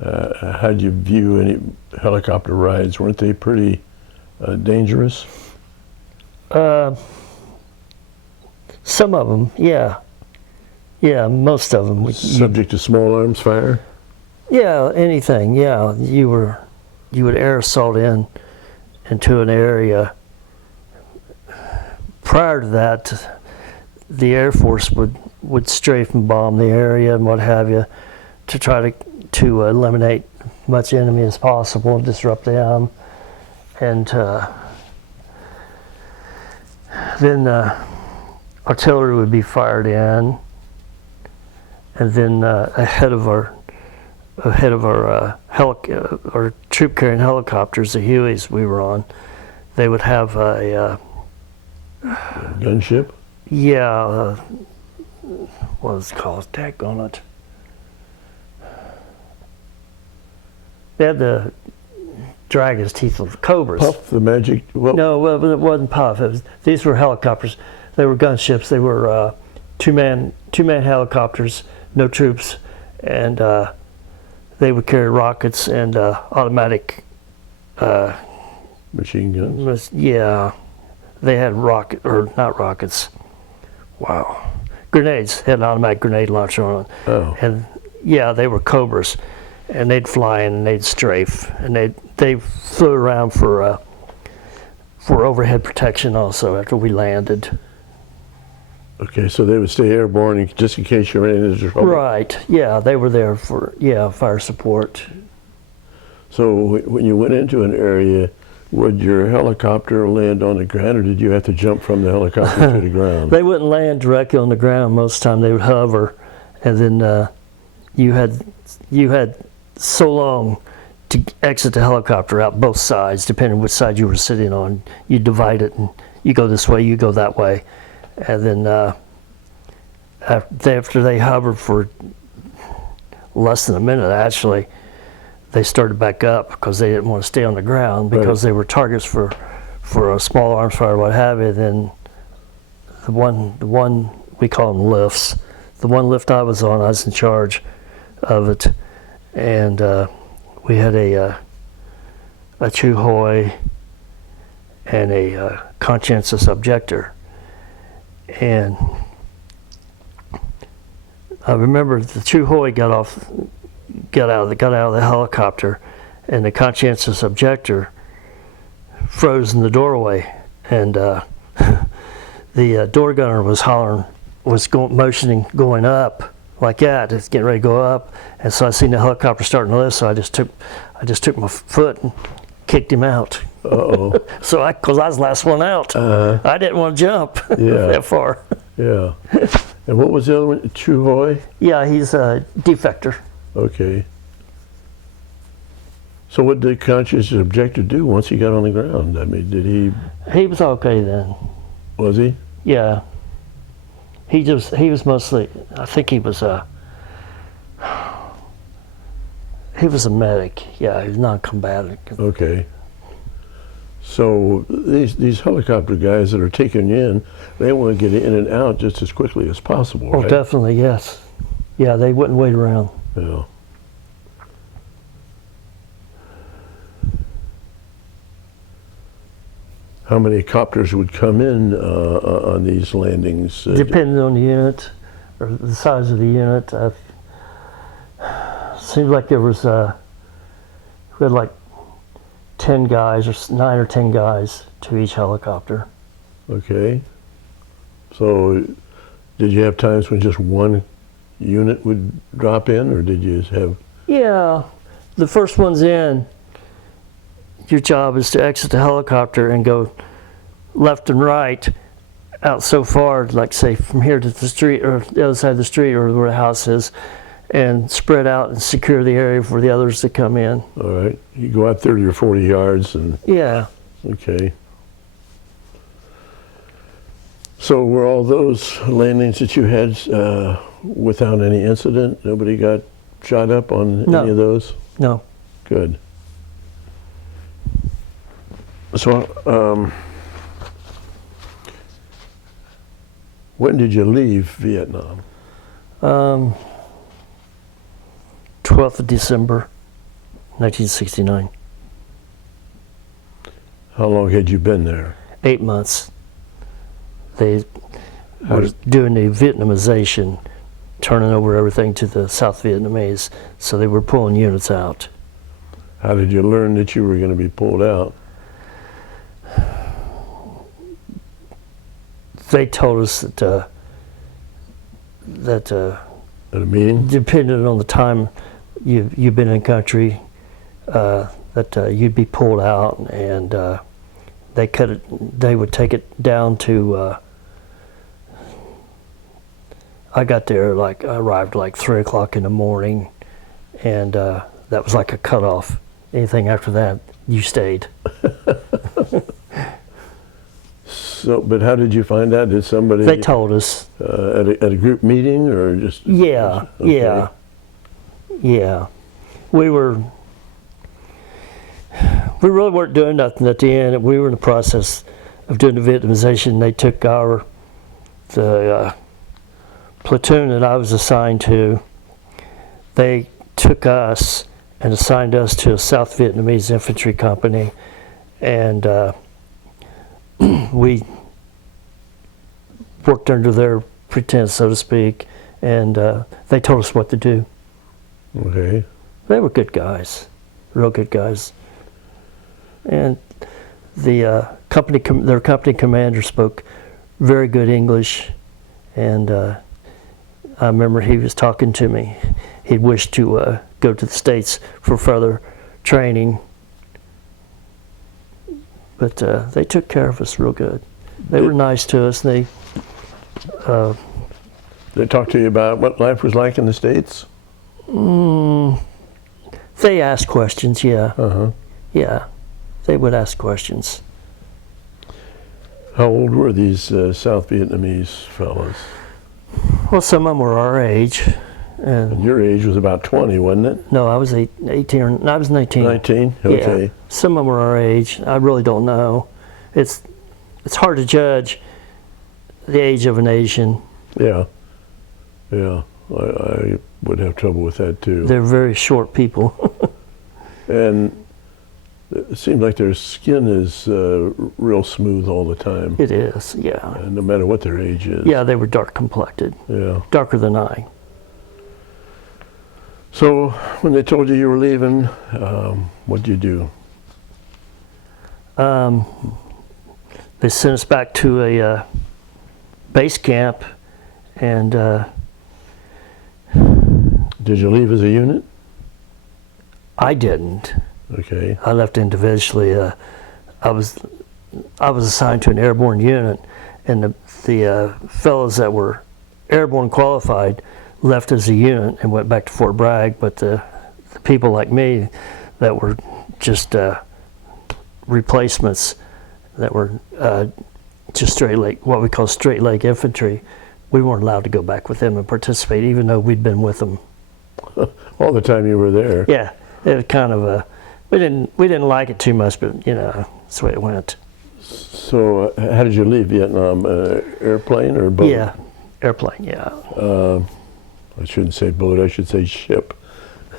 how did you view any helicopter rides? Weren't they pretty dangerous? Some of them, yeah. Yeah, most of them. Subject to small arms fire? Yeah, anything. Yeah, you would air assault into an area. Prior to that, the Air Force would strafe and bomb the area and what have you, to try to eliminate much enemy as possible and disrupt them. And then artillery would be fired in, and then ahead of our troop carrying helicopters, the Hueys we were on, they would have a Gunship? yeah, what was it called? Daggone it. They had the dragon's teeth of Cobras. Puff the magic? Well, No, it wasn't Puff. These were helicopters. They were gunships. They were two-man helicopters, no troops, and they would carry rockets and automatic. machine guns? Yeah, they had not rockets. Wow, grenades. They had an automatic grenade launcher on it. Oh. And yeah, they were Cobras, and they'd fly in and they'd strafe, and they flew around for overhead protection also after we landed. Okay, so they would stay airborne just in case you ran into trouble? Right, yeah, they were there for, fire support. So when you went into an area, would your helicopter land on the ground, or did you have to jump from the helicopter to the ground? They wouldn't land directly on the ground most of the time. They would hover, and then you had so long to exit the helicopter out both sides, depending on which side you were sitting on. You divide it, and you go this way, you go that way. And then after they hovered for less than a minute, actually, they started back up because they didn't want to stay on the ground because they were targets for a small arms fire, what have you. Then the one we call them lifts. The one lift I was on, I was in charge of it, and we had a Chuhoi and a conscientious objector. And I remember the Chuhoi got out of the helicopter, and the conscientious objector froze in the doorway, and the door gunner was hollering, motioning, going up like that. It's getting ready to go up, and so I seen the helicopter starting to lift. So I just took my foot and kicked him out. Uh-oh. So because I was the last one out, I didn't want to jump that far. Yeah. And what was the other one? Chuhoi? Yeah, he's a defector. Okay. So what did the conscientious objector do once he got on the ground? I mean, did he? He was okay then. Was he? Yeah. He was mostly, I think he was a medic. Yeah, he was non-combatant. Okay. So these helicopter guys that are taking you in, they want to get in and out just as quickly as possible, Oh, right? definitely, yes. Yeah, they wouldn't wait around. Yeah. How many copters would come in on these landings? Depending on the unit or the size of the unit. Seems like there was we had like 10 guys, or 9 or 10 guys to each helicopter. Okay. So did you have times when just one unit would drop in, or did you have? Yeah, the first one's in. Your job is to exit the helicopter and go left and right, out so far, like say from here to the street or the other side of the street or where the house is, and spread out and secure the area for the others to come in. All right. You go out 30 or 40 yards and, Yeah. okay. So were all those landings that you had without any incident? Nobody got shot up on No. any of those? No. Good. So, when did you leave Vietnam? 12th of December, 1969. How long had you been there? 8 months. They were doing the Vietnamization, turning over everything to the South Vietnamese, so they were pulling units out. How did you learn that you were going to be pulled out? They told us that At a meeting? depending on the time you've been in country, that you'd be pulled out, and they cut it. They would take it down to. I got there I arrived like 3 o'clock in the morning, and that was like a cutoff. Anything after that, you stayed. So, but how did you find out? Did somebody They told us. at a group meeting or just? Yeah, Okay. yeah. We really weren't doing nothing at the end. We were in the process of doing the Vietnamization. They took the platoon that I was assigned to. They took us and assigned us to a South Vietnamese infantry company, and we worked under their pretense, so to speak, and they told us what to do. Okay. They were good guys, real good guys. And the their company commander spoke very good English, and I remember he was talking to me. He wished to go to the States for further training, but they took care of us real good. They were nice to us. They talked to you about what life was like in the States? They asked questions, yeah. Uh-huh. Yeah, they would ask questions. How old were these South Vietnamese fellows? Well, some of them were our age. And your age was about 20, wasn't it? No, I was 18, or I was 19. 19? Okay. Yeah. Some of them were our age. I really don't know. It's hard to judge the age of a nation. Yeah. Yeah. I would have trouble with that too. They're very short people. And it seems like their skin is real smooth all the time. It is, yeah. And no matter what their age is. Yeah, they were dark complected. Yeah. Darker than I. So when they told you were leaving, what'd you do? They sent us back to a base camp, and Did you leave as a unit? I didn't. Okay. I left individually. I was assigned to an airborne unit, and the fellows that were airborne qualified left as a unit and went back to Fort Bragg. But the people like me that were just replacements, that were just straight leg, what we call straight leg infantry, we weren't allowed to go back with them and participate, even though we'd been with them. All the time you were there. Yeah, it was kind of a. We didn't like it too much, but that's the way it went. So how did you leave Vietnam? Airplane or boat? Yeah, airplane. Yeah. I shouldn't say boat. I should say ship.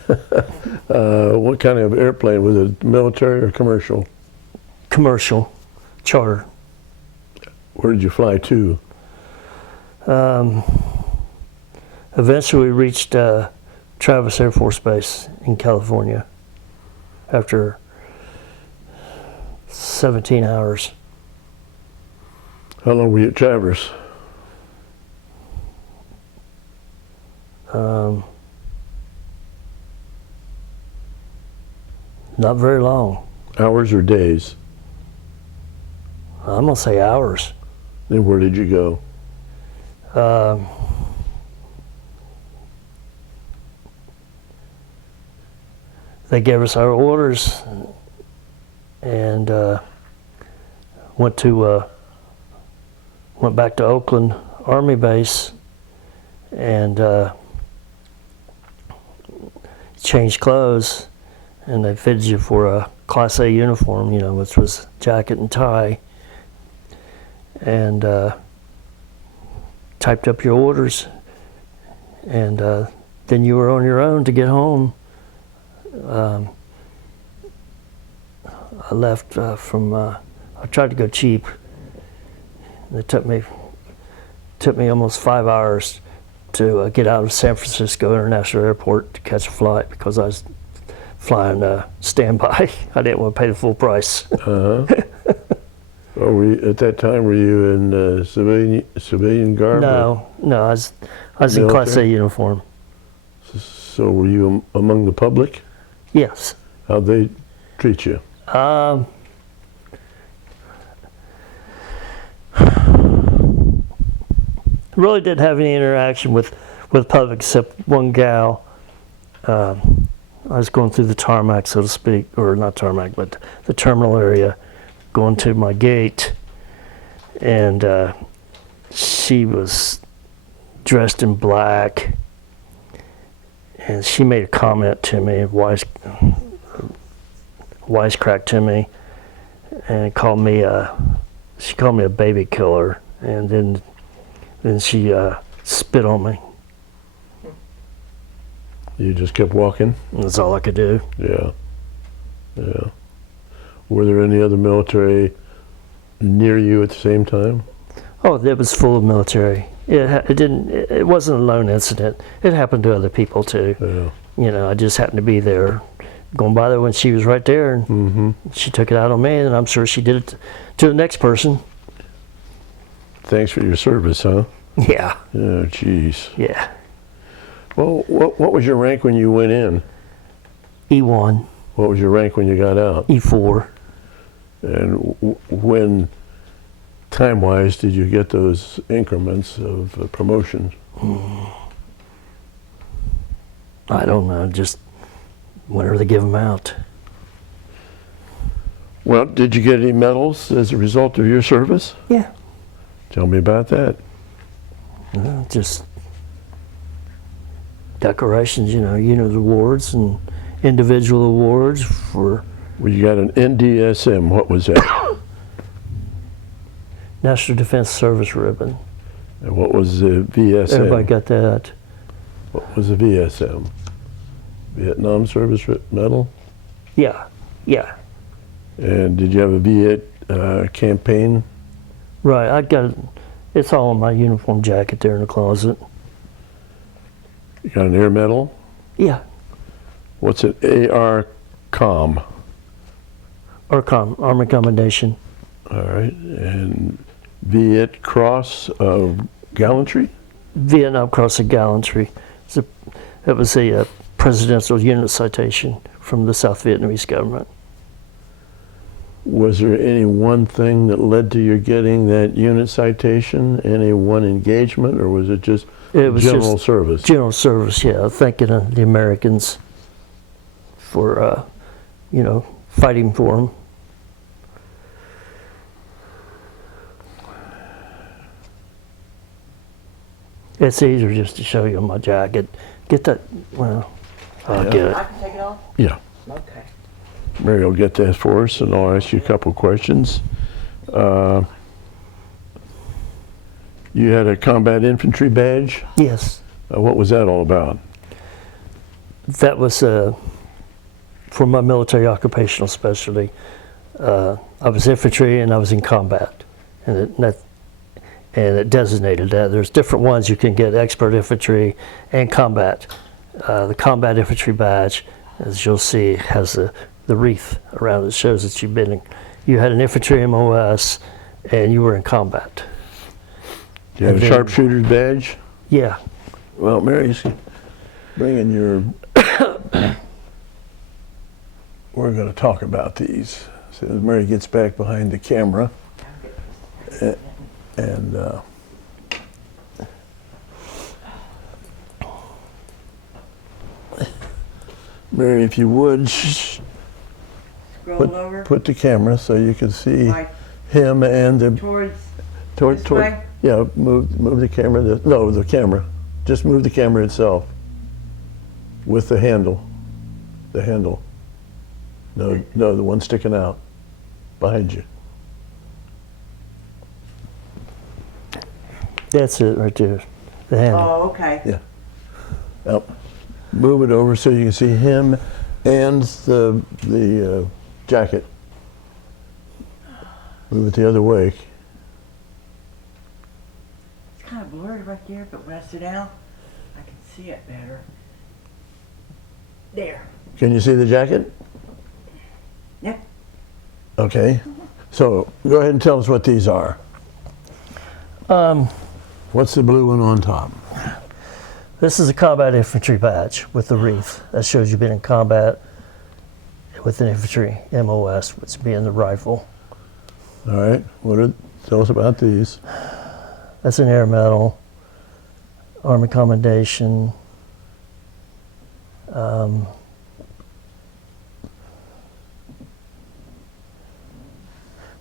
What kind of airplane was it? Military or commercial? Commercial, charter. Where did you fly to? Eventually, we reached Travis Air Force Base in California after 17 hours. How long were you at Traverse? Not very long. Hours or days? I'm gonna say hours. Then where did you go? They gave us our orders and went back to Oakland Army Base and changed clothes, and they fitted you for a Class A uniform, you know, which was jacket and tie, and typed up your orders, and then you were on your own to get home. I left I tried to go cheap. It took me almost 5 hours to get out of San Francisco International Airport to catch a flight because I was flying standby. I didn't want to pay the full price. Well, at that time, were you in civilian garb? No, I was in Class A uniform. So were you among the public? Yes. How'd they treat you? Really didn't have any interaction with public except one gal. I was going through the tarmac, so to speak, or not tarmac, but the terminal area, going to my gate, and she was dressed in black, and she made a comment to me, wisecrack to me, and she called me a baby killer, and then she spit on me. You just kept walking? That's all I could do. Yeah. Were there any other military near you at the same time? Oh, it was full of military. It wasn't a lone incident. It happened to other people too. Yeah. You know, I just happened to be there, going by there when she was right there, and she took it out on me, and I'm sure she did it to the next person. Thanks for your service, huh? Yeah. Oh, jeez. Yeah. Well, what was your rank when you went in? E1. What was your rank when you got out? E4. And when, time-wise, did you get those increments of promotion? I don't know, just whenever they give them out. Well, did you get any medals as a result of your service? Yeah. Tell me about that. Just decorations, unit awards and individual awards for... Well, you got an NDSM. What was that? National Defense Service Ribbon. And what was the VSM? Everybody got that. What was the VSM? Vietnam Service Medal? Yeah. And did you have a Viet campaign? Right, I got it. It's all in my uniform jacket there in the closet. You got an air medal? Yeah. What's it? ARCOM? ARCOM, Army Commendation. All right. And Viet Cross of Gallantry? Vietnam Cross of Gallantry. It was a presidential unit citation from the South Vietnamese government. Was there any one thing that led to your getting that unit citation? Any one engagement, or was it just general service? General service, yeah. Thanking the Americans for, fighting for them. It's easier just to show you my jacket. Get that, well, I'll get it. I can take it off? Yeah. Okay. Mary will get that for us, and I'll ask you a couple of questions. You had a combat infantry badge? Yes. What was that all about? That was for my military occupational specialty. I was infantry and I was in combat, and it designated that. There's different ones you can get: expert infantry and combat. The combat infantry badge, as you'll see, has the wreath around it. Shows that you had an infantry MOS and you were in combat. Do you have a sharpshooter's badge? Yeah. Well, Mary's bringing your... We're going to talk about these. So as Mary gets back behind the camera. And Mary, if you would, Scroll over. put the camera so you can see Like him and the towards toward this way? yeah. Move the camera. No, the camera. Just move the camera itself with the handle. The handle. No, the one sticking out behind you. That's it right there. The handle. Oh, okay. Yep. Move it over so you can see him and the jacket. Move it the other way. It's kind of blurry right there, but when I sit down, I can see it better. There. Can you see the jacket? Yep. Okay. So go ahead and tell us what these are. What's the blue one on top? This is a combat infantry badge with the wreath. That shows you've been in combat with an infantry MOS, which being the rifle. All right. Tell us about these. That's an air medal, Army Commendation.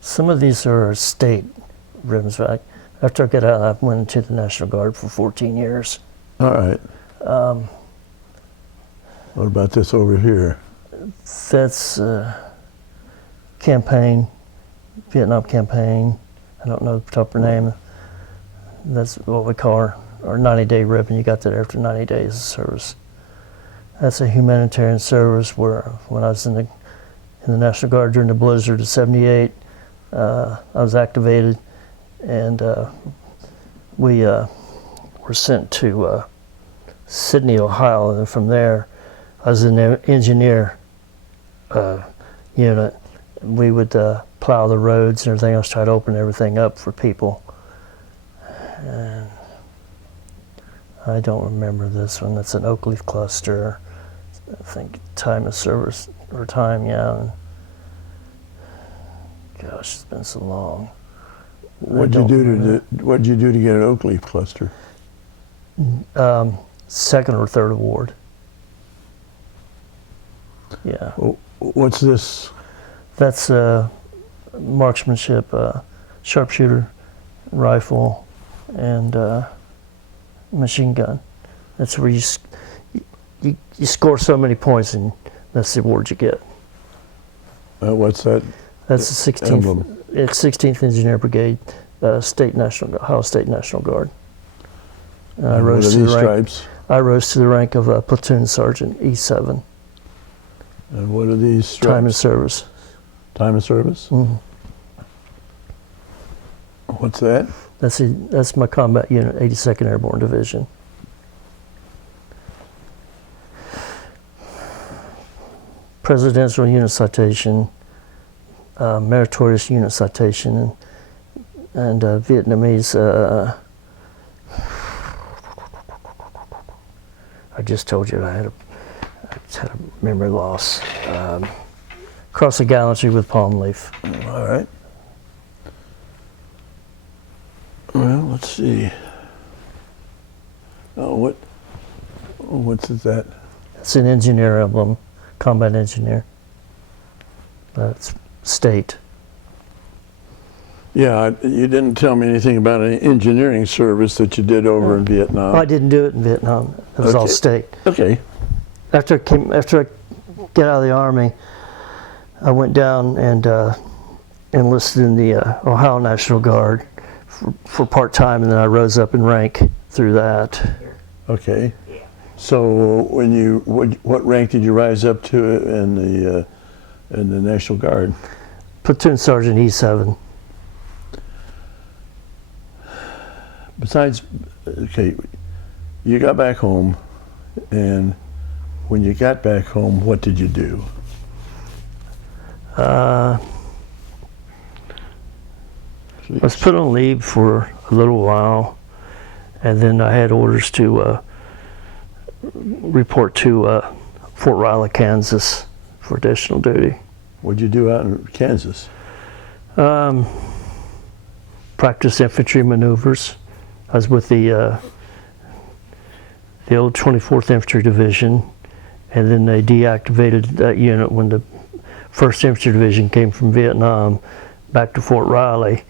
Some of these are state ribbons. After I got out, I went into the National Guard for 14 years. All right. What about this over here? That's campaign, Vietnam campaign. I don't know the proper name. That's what we call our 90-day ribbon. You got that after 90 days of service. That's a humanitarian service where when I was in the National Guard during the blizzard of '78, I was activated, and we were sent to Sydney, Ohio, and from there I was in the engineer unit. We would plow the roads and everything else, try to open everything up for people. And I don't remember this one. That's an Oakley cluster. I think time of service, or time, yeah. And gosh, it's been so long. What'd you do to get an Oakley cluster? Second or third award. Yeah. What's this? That's marksmanship, sharpshooter, rifle, and machine gun. That's where you score so many points, and that's the award you get. What's that? That's the 16th. Emblem. It's 16th Engineer Brigade, Ohio State National Guard. And I What are rose to these the rank. stripes? I rose to the rank of a platoon sergeant, E7. And what are these stripes? Time of service. Time of service? Mm-hmm. What's that? That's my combat unit, 82nd Airborne Division. Presidential Unit Citation, Meritorious Unit Citation, and Vietnamese. I just told you I had a memory loss. Cross of Gallantry with palm leaf. All right. Well, let's see. Oh, what's that? It's an engineer emblem, combat engineer. That's state. Yeah, you didn't tell me anything about an engineering service that you did over in Vietnam. I didn't do it in Vietnam. It was all Okay. state. Okay. After I got out of the Army, I went down and enlisted in the Ohio National Guard for part-time, and then I rose up in rank through that. Okay. So what rank did you rise up to in the National Guard? Platoon Sergeant E7. Besides, okay, you got back home, and when you got back home, what did you do? I was put on leave for a little while, and then I had orders to report to Fort Riley, Kansas for additional duty. What'd you do out in Kansas? practiced infantry maneuvers. I was with the old 24th Infantry Division, and then they deactivated that unit when the 1st Infantry Division came from Vietnam back to Fort Riley,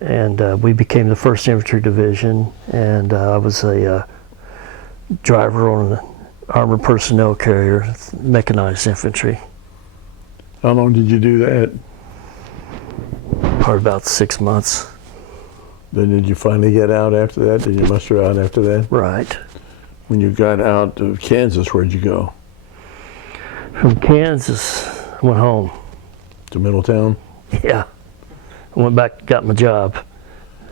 and we became the 1st Infantry Division, and I was a driver on an armored personnel carrier, mechanized infantry. How long did you do that? For about 6 months. Then did you finally get out after that? Did you muster out after that? Right. When you got out of Kansas, where'd you go? From Kansas, I went home. To Middletown? Yeah. I went back, got my job.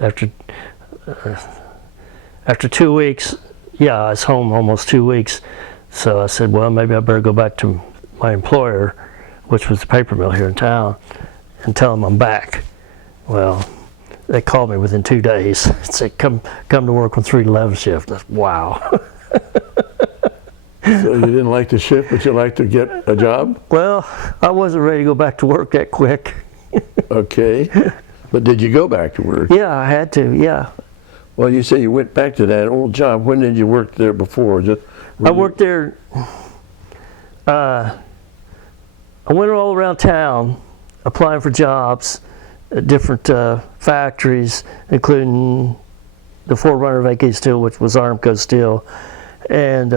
After 2 weeks, yeah, I was home almost 2 weeks. So I said, well, maybe I better go back to my employer, which was the paper mill here in town, and tell them I'm back. Well, they called me within 2 days. Said, come to work on 3 to 11 shift. That's, wow. So you didn't like the shift, but you liked to get a job? Well, I wasn't ready to go back to work that quick. Okay. But did you go back to work? Yeah, I had to, yeah. Well, you say you went back to that old job. When did you work there before? I worked there, I went all around town applying for jobs at different factories, including the forerunner of AK Steel, which was Armco Steel. And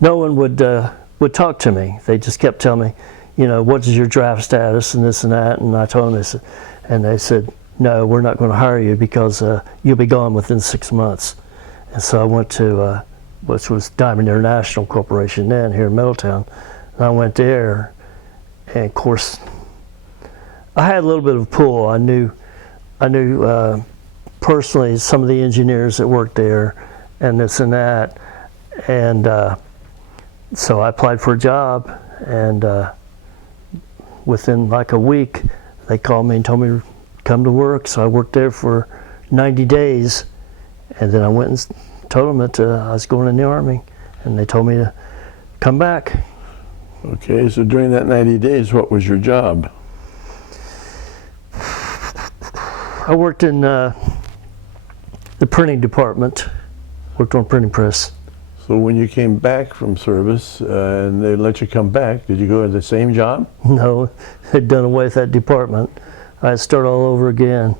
no one would talk to me. They just kept telling me, you know, what is your draft status and this and that. And I told them this, and they said, no, we're not going to hire you because you'll be gone within 6 months. And so I went to, which was Diamond International Corporation then, here in Middletown. And I went there, and of course, I had a little bit of a pull. I knew personally some of the engineers that worked there, and this and that. And so I applied for a job, and within like a week, they called me and told me to come to work. So I worked there for 90 days, and then I went and told them that I was going in the Army, and they told me to come back. Okay, so during that 90 days, what was your job? I worked in the printing department, worked on a printing press. So when you came back from service and they let you come back, did you go to the same job? No, they'd done away with that department. I had to start all over again.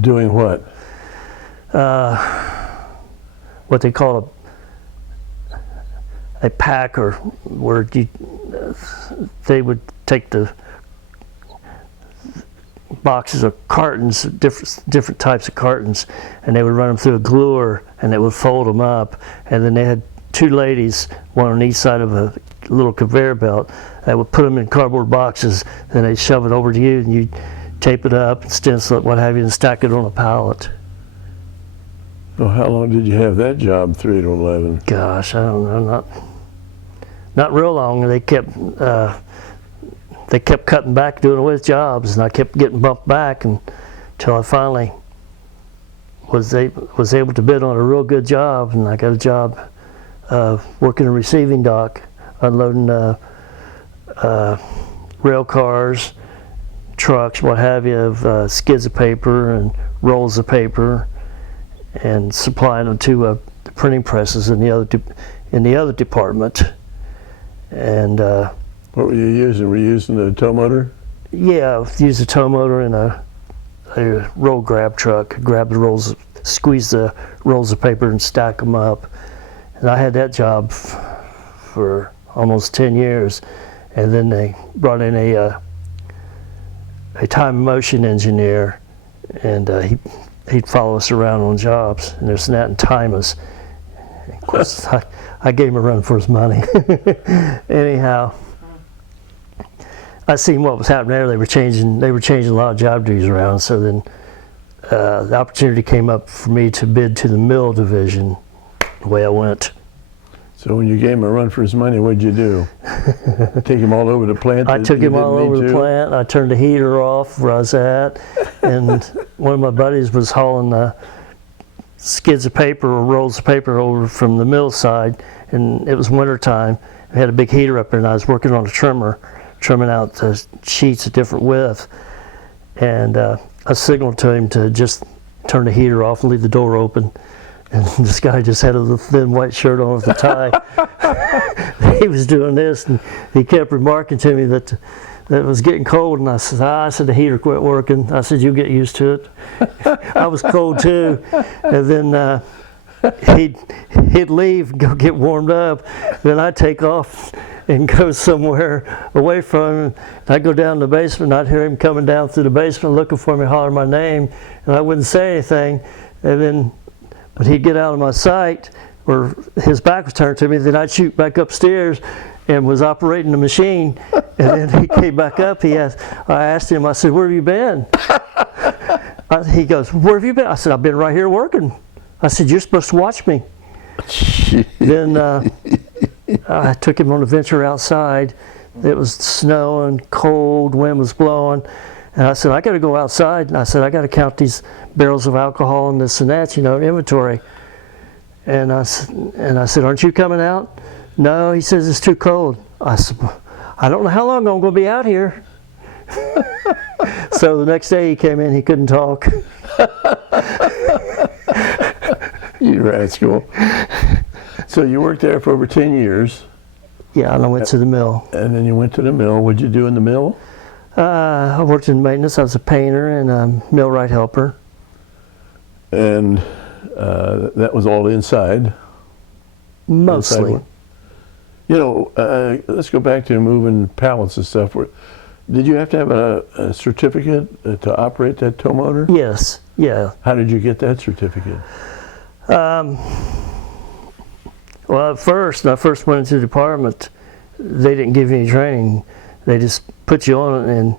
Doing what? What they call a packer, where they would take the boxes of cartons, different types of cartons, and they would run them through a gluer, and they would fold them up. And then they had 2 ladies, one on each side of a little conveyor belt, that would put them in cardboard boxes, then they'd shove it over to you, and you'd tape it up, and stencil it, what have you, and stack it on a pallet. Well, how long did you have that job, 3 to 11? Gosh, I don't know, not real long. They kept cutting back, doing away with jobs, and I kept getting bumped back until I finally was able to bid on a real good job, and I got a job working a receiving dock, unloading rail cars, trucks, what have you, of skids of paper and rolls of paper, and supplying them to the printing presses in the other department. And what were you using? Were you using a tow motor? yeah, I used a tow motor and a roll grab truck. Grab the rolls, squeeze the rolls of paper and stack them up. And I had that job for almost 10 years. And then they brought in a time and motion engineer, and he'd follow us around on jobs and this and that and time us. And of course, I gave him a run for his money. Anyhow, I seen what was happening there. They were changing a lot of job duties around. So then the opportunity came up for me to bid to the mill division. Away I went. So when you gave him a run for his money, what'd you do? Take him all over the plant? I took him all over the plant. I turned the heater off where I was at, and one of my buddies was hauling the skids of paper or rolls of paper over from the mill side, and it was winter time. We had a big heater up there, and I was working on a trimmer, trimming out the sheets of different width. And I signaled to him to just turn the heater off and leave the door open. And this guy just had a thin white shirt on with a tie. He was doing this, and he kept remarking to me that it was getting cold. And I said, the heater quit working. I said, you'll get used to it. I was cold too. And then he'd leave, go get warmed up. Then I'd take off and go somewhere away from him. I'd go down to the basement, and I'd hear him coming down through the basement looking for me, hollering my name, and I wouldn't say anything. And then when he'd get out of my sight, or his back was turned to me, then I'd shoot back upstairs and was operating the machine. And then he came back up. I asked him, I said, where have you been? He goes, where have you been? I said, I've been right here working. I said, you're supposed to watch me. Then I took him on a venture outside. It was snowing, cold, wind was blowing. And I said, I got to go outside. And I said, I got to count these barrels of alcohol and this and that, inventory. And I said, aren't you coming out? No, he says, it's too cold. I said, I don't know how long I'm going to be out here. So the next day he came in, he couldn't talk. You rascal. So you worked there for over 10 years. Yeah, and I went to the mill. And then you went to the mill. What'd you do in the mill? I worked in maintenance. I was a painter and a millwright helper. And that was all inside? Mostly. Inside. Let's go back to moving pallets and stuff. Did you have to have a certificate to operate that tow motor? Yes, yeah. How did you get that certificate? Well, at first, when I first went into the department, they didn't give you any training. They just put you on it, and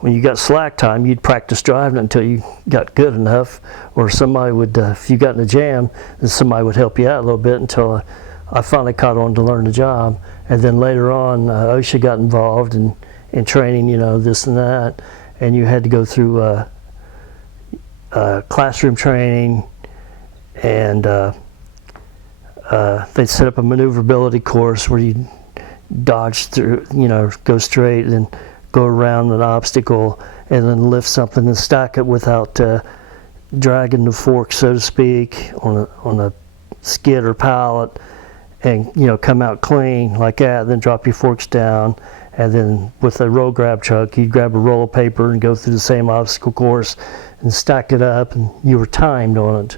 when you got slack time, you'd practice driving until you got good enough, or somebody would, if you got in a jam, then somebody would help you out a little bit until I finally caught on to learn the job. And then later on, OSHA got involved in training, this and that, and you had to go through classroom training, and they set up a maneuverability course where you dodge through, go straight and then go around an obstacle and then lift something and stack it without dragging the fork, so to speak, on a skid or pallet, and come out clean like that. Then drop your forks down, and then with a roll grab truck, you'd grab a roll of paper and go through the same obstacle course and stack it up, and you were timed on it.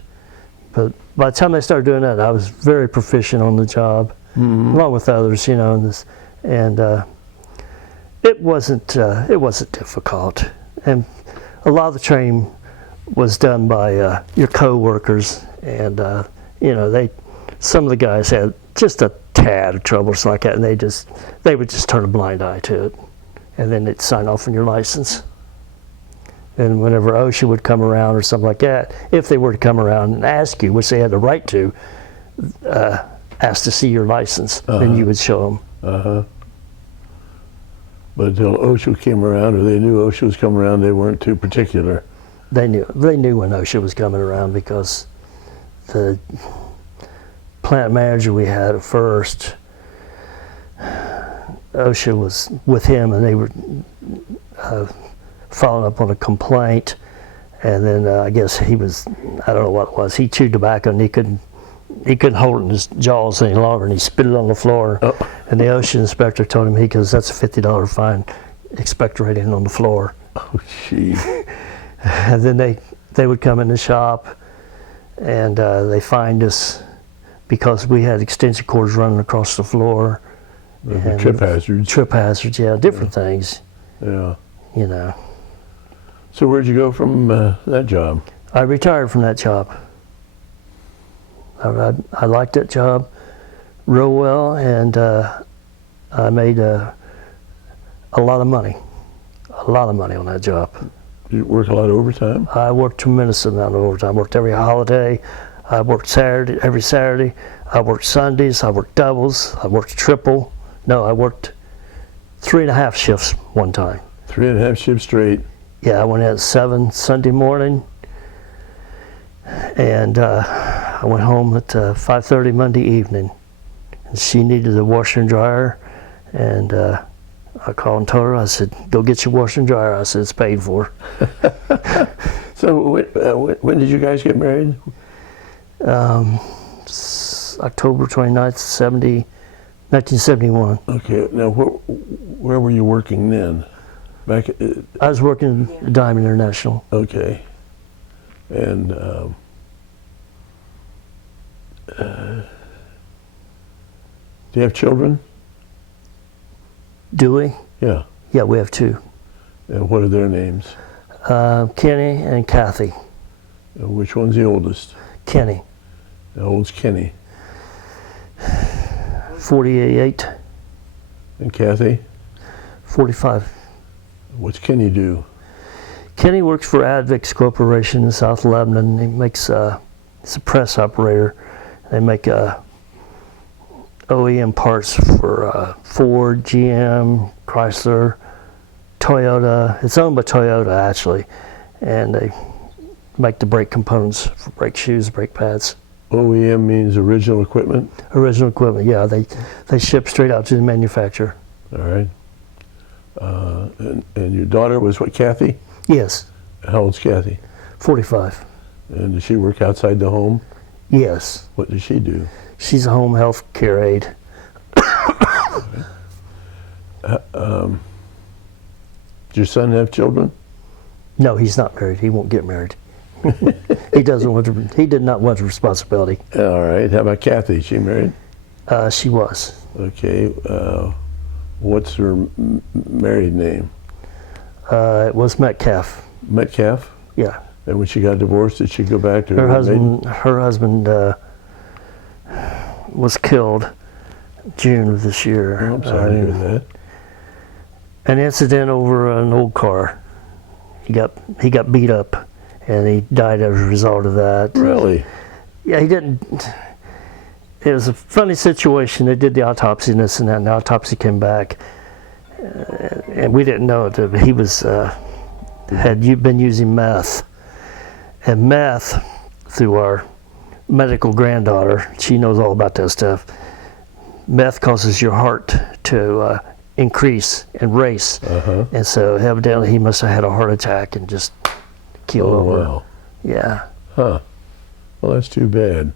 But by the time I started doing that, I was very proficient on the job, along with others, and it wasn't difficult. And a lot of the training was done by your co-workers, and some of the guys had just a tad of trouble, like that, and they would just turn a blind eye to it, and then they'd sign off on your license. And whenever OSHA would come around or something like that, if they were to come around and ask you, which they had the right to, ask to see your license, then you would show them. But until OSHA came around, or they knew OSHA was coming around, they weren't too particular. They knew when OSHA was coming around, because the plant manager we had at first, OSHA was with him, and they were following up on a complaint, and then I guess I don't know what it was, he chewed tobacco and he couldn't hold it in his jaws any longer, and he spit it on the floor. And the OSHA inspector told him, that's a $50 fine, expectorating on the floor. Oh, gee. And then they would come in the shop, and they fined us because we had extension cords running across the floor. And trip hazards. Trip hazards, yeah, different things. Yeah. So where'd you go from that job? I retired from that job. I liked that job real well, and I made a lot of money on that job. Did you work a lot of overtime? I worked a tremendous amount of overtime. I worked every holiday. I worked every Saturday. I worked Sundays. I worked doubles. I worked triple. No, I worked 3.5 shifts one time. 3.5 shifts straight. Yeah, I went in at 7 Sunday morning, and I went home at 5:30 Monday evening. And she needed a washer and dryer, and I called and told her, I said, go get your washer and dryer. I said, it's paid for. So when did you guys get married? October 29th, 1971. Okay, now where were you working then? Back at, I was working at Diamond International. okay. And do you have children? Do we? Yeah. Yeah, we have two. And what are their names? Kenny and Kathy. And which one's the oldest? Kenny, How old's Kenny? 48, And Kathy? 45. What's Kenny do? Kenny works for Advix Corporation in South Lebanon. He makes, he's a press operator. They make OEM parts for Ford, GM, Chrysler, Toyota. It's owned by Toyota, actually. And they make the brake components for brake shoes, brake pads. OEM means original equipment? Original equipment, yeah. They ship straight out to the manufacturer. All right. And your daughter was what, Kathy? Yes, How old's Kathy? 45. And does she work outside the home? Yes, What does she do? she's a home health care aide. Does your son have children? No, he's not married. He won't get married. He doesn't want to. He did not want the responsibility. All right. How about Kathy? She married? She was. Okay. What's her married name? It was Metcalf. Metcalf? Yeah. And when she got divorced, did she go back to Her maiden? husband. Her husband was killed June of this year. Oh, I'm sorry to hear that. An incident over an old car. He got beat up, and he died as a result of that. Really? Yeah, he didn't. It was a funny situation. They did the autopsy and this and that, and the autopsy came back, and we didn't know it. But he was had been using meth, and meth through our medical granddaughter. She knows all about that stuff. Meth causes your heart to increase and race, and so evidently he must have had a heart attack and just keeled Oh, over. wow. Yeah. Huh. Well, that's too bad.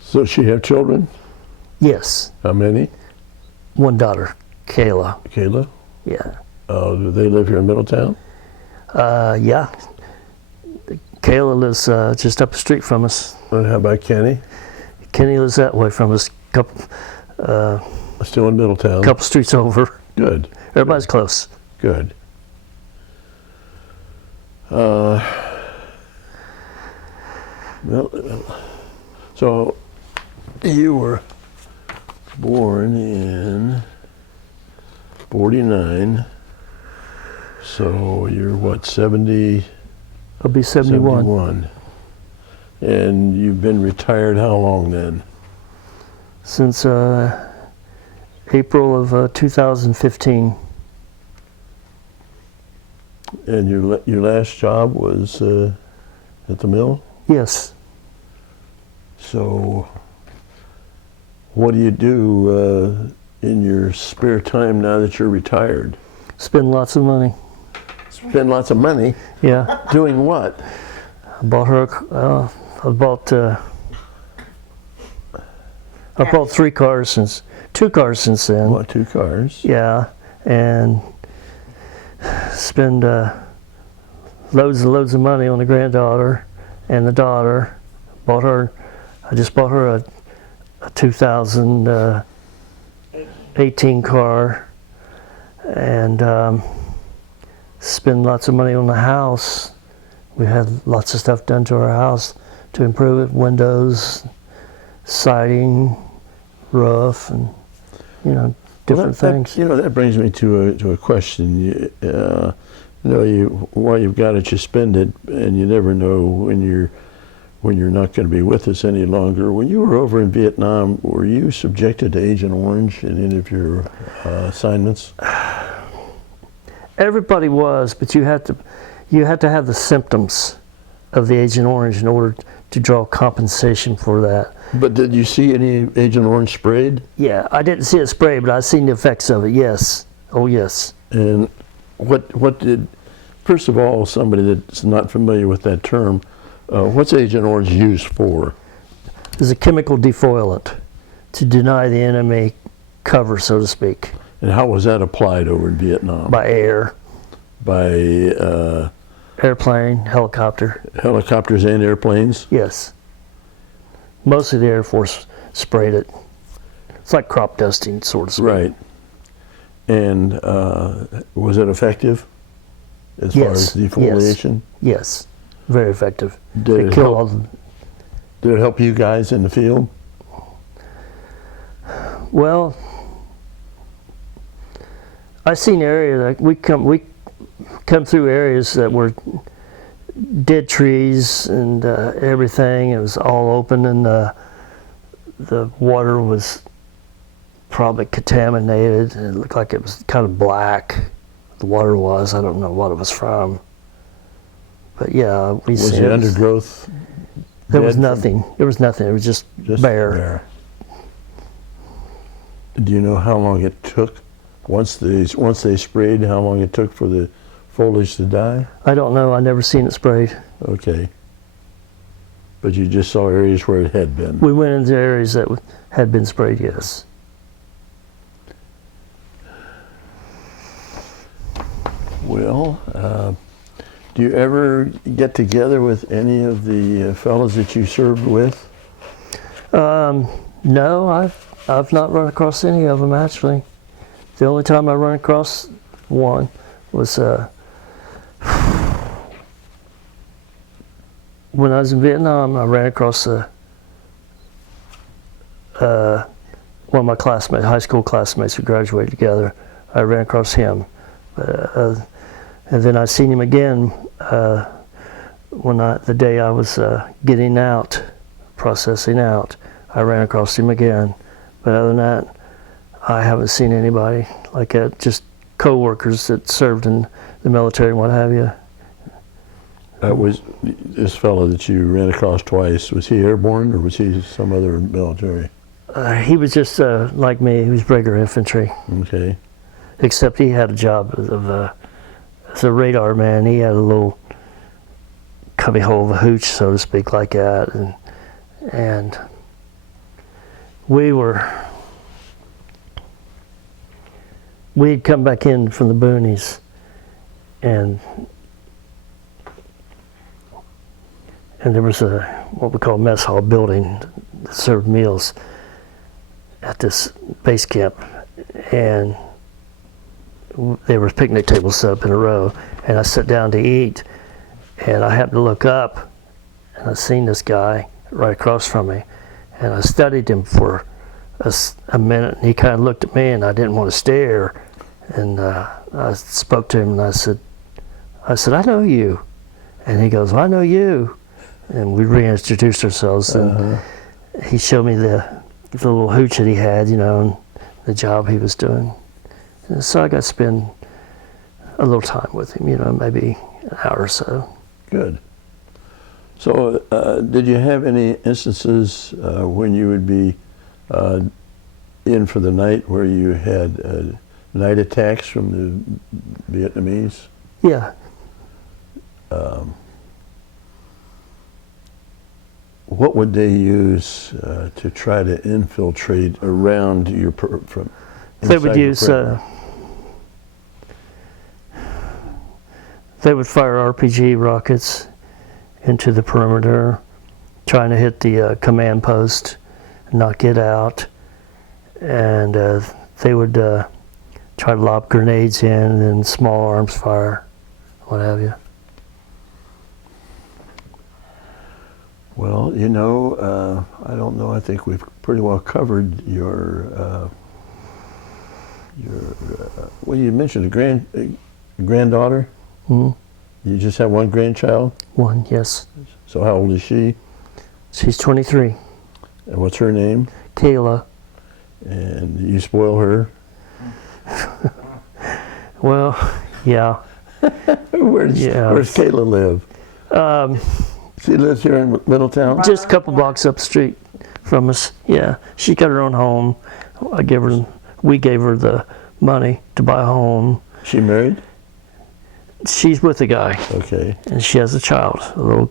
So she have children? Yes. How many? One daughter, Kayla. Kayla? Yeah. Oh, do they live here in Middletown? Yeah. Kayla lives just up the street from us. And how about Kenny? Kenny lives that way from us, couple Still in Middletown? streets over. Good. Everybody's close. Good. Well, so you were born in 49, so you're what, 70? I'll be 71. 71. And you've been retired how long then? Since April of 2015. And your last job was at the mill? Yes. So what do you do in your spare time now that you're retired? Spend lots of money. Spend lots of money? Yeah. Doing what? I bought her. I bought 2 cars since then. What, 2 cars? Yeah, and spend loads and loads of money on the granddaughter and the daughter. I just bought her a 2018 car, and spend lots of money on the house. We had lots of stuff done to our house to improve it: windows, siding, roof, and different things. That brings me to a question. While you've got it, you spend it, and you never know when you're not going to be with us any longer. When you were over in Vietnam, were you subjected to Agent Orange in any of your assignments? Everybody was, but you had to have the symptoms of the Agent Orange in order to draw compensation for that. But did you see any Agent Orange sprayed? Yeah, I didn't see it sprayed, but I seen the effects of it. Yes. Oh, yes. And what did, first of all, somebody that's not familiar with that term, what's Agent Orange used for? It's a chemical defoliant to deny the enemy cover, so to speak. And how was that applied over in Vietnam? By air, By airplane, helicopter. helicopters and airplanes? Yes. Mostly the Air Force sprayed it. It's like crop dusting, sort of speak. Right. And was it effective as far as defoliation? Yes. Very effective. Did It it killed help? all the, Did it help you guys in the field? well, I seen areas like we come through areas that were dead trees and everything. It was all open, and the water was probably contaminated. It looked like it was kind of black. The water was. I don't know what it was from. But yeah, we Was seen the undergrowth? there was dead from- nothing. There was nothing. It was just bare. Do you know how long it took once they sprayed? How long it took for the foliage to die? I don't know. I never seen it sprayed. Okay. But you just saw areas where it had been. We went into areas that had been sprayed. Yes. Well, do you ever get together with any of the fellows that you served with? No, I've not run across any of them actually. The only time I run across one was when I was in Vietnam. I ran across one of my classmates, high school classmates who graduated together. I ran across him, and then I seen him again the day I was getting out, processing out. I ran across him again, but other than that, I haven't seen anybody like that. Just co-workers that served in the military and what have you. Was this fellow that you ran across twice, was he airborne or was he some other military? He was just like me. He was regular infantry, Okay. except he had a job as a radar man. He had a little cubbyhole of a hooch, so to speak, like that, and we'd come back in from the boonies, and there was what we call a mess hall building that served meals at this base camp, and there were picnic tables set up in a row, and I sat down to eat, and I happened to look up, and I seen this guy right across from me, and I studied him for a minute, and he kind of looked at me, and I didn't want to stare, and I spoke to him, and I said, I know you, and he goes, well, I know you, and we reintroduced ourselves, and he showed me the little hooch that he had, and the job he was doing. And so I got to spend a little time with him, maybe an hour or so. Good. So did you have any instances when you would be in for the night where you had night attacks from the Vietnamese? Yeah. What would they use to try to infiltrate around your from? They would use. They would fire RPG rockets into the perimeter, trying to hit the command post, knock it out, and they would try to lob grenades in, and then small arms fire, what have you. Well, I don't know. I think we've pretty well covered your. Well, you mentioned a granddaughter. Mm-hmm. You just have one grandchild. One, yes. So how old is she? She's 23. And what's her name? Kayla. And you spoil her. Well, yeah. Where's Kayla live? She lives here in Middletown? Just a couple blocks up the street from us. Yeah, she got her own home. We gave her the money to buy a home. She married? She's with a guy. Okay. And she has a child, a little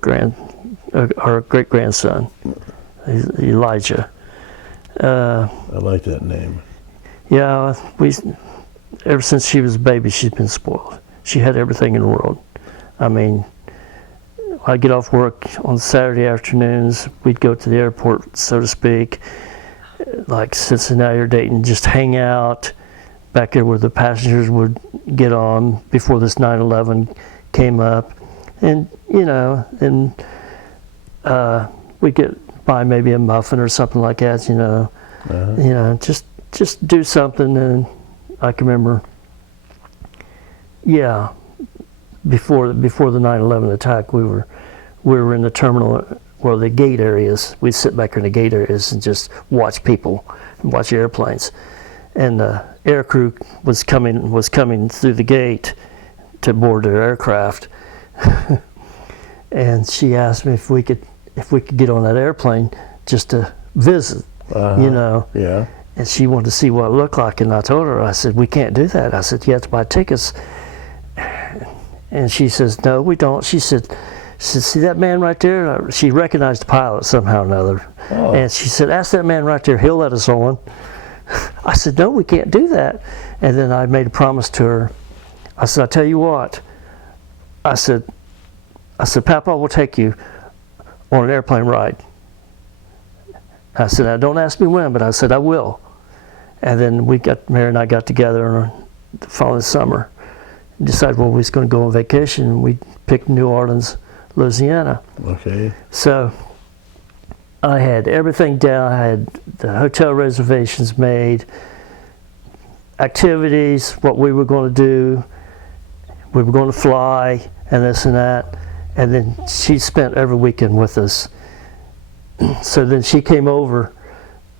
our great grandson, Elijah. I like that name. Yeah, ever since she was a baby, she's been spoiled. She had everything in the world. I mean, I'd get off work on Saturday afternoons. We'd go to the airport, so to speak, like Cincinnati or Dayton, just hang out back there where the passengers would get on before this 9/11 came up. And, you know, and we'd get by maybe a muffin or something like that, you know. You know, just do something. And I can remember, yeah, before the 9/11 attack, we were in the terminal, well, the gate areas. We'd sit back in the gate areas and just watch people, watch airplanes. And the air crew was coming through the gate to board their aircraft. And she asked me if we could get on that airplane just to visit, you know. Yeah. And she wanted to see what it looked like, and I told her, I said, we can't do that. I said, you have to buy tickets. And she says, no, we don't. She said, see that man right there? She recognized the pilot somehow or another. Oh. And she said, ask that man right there, he'll let us on. I said, no, we can't do that. And then I made a promise to her. I said, I tell you what. I said, Papa will take you on an airplane ride. I said, now don't ask me when, but I said, I will. And then Mary and I got together the following summer and decided, well, we was going to go on vacation, and we picked New Orleans, Louisiana. Okay. So I had everything down. I had the hotel reservations made, activities, what we were going to do. We were going to fly and this and that. And then she spent every weekend with us. So then she came over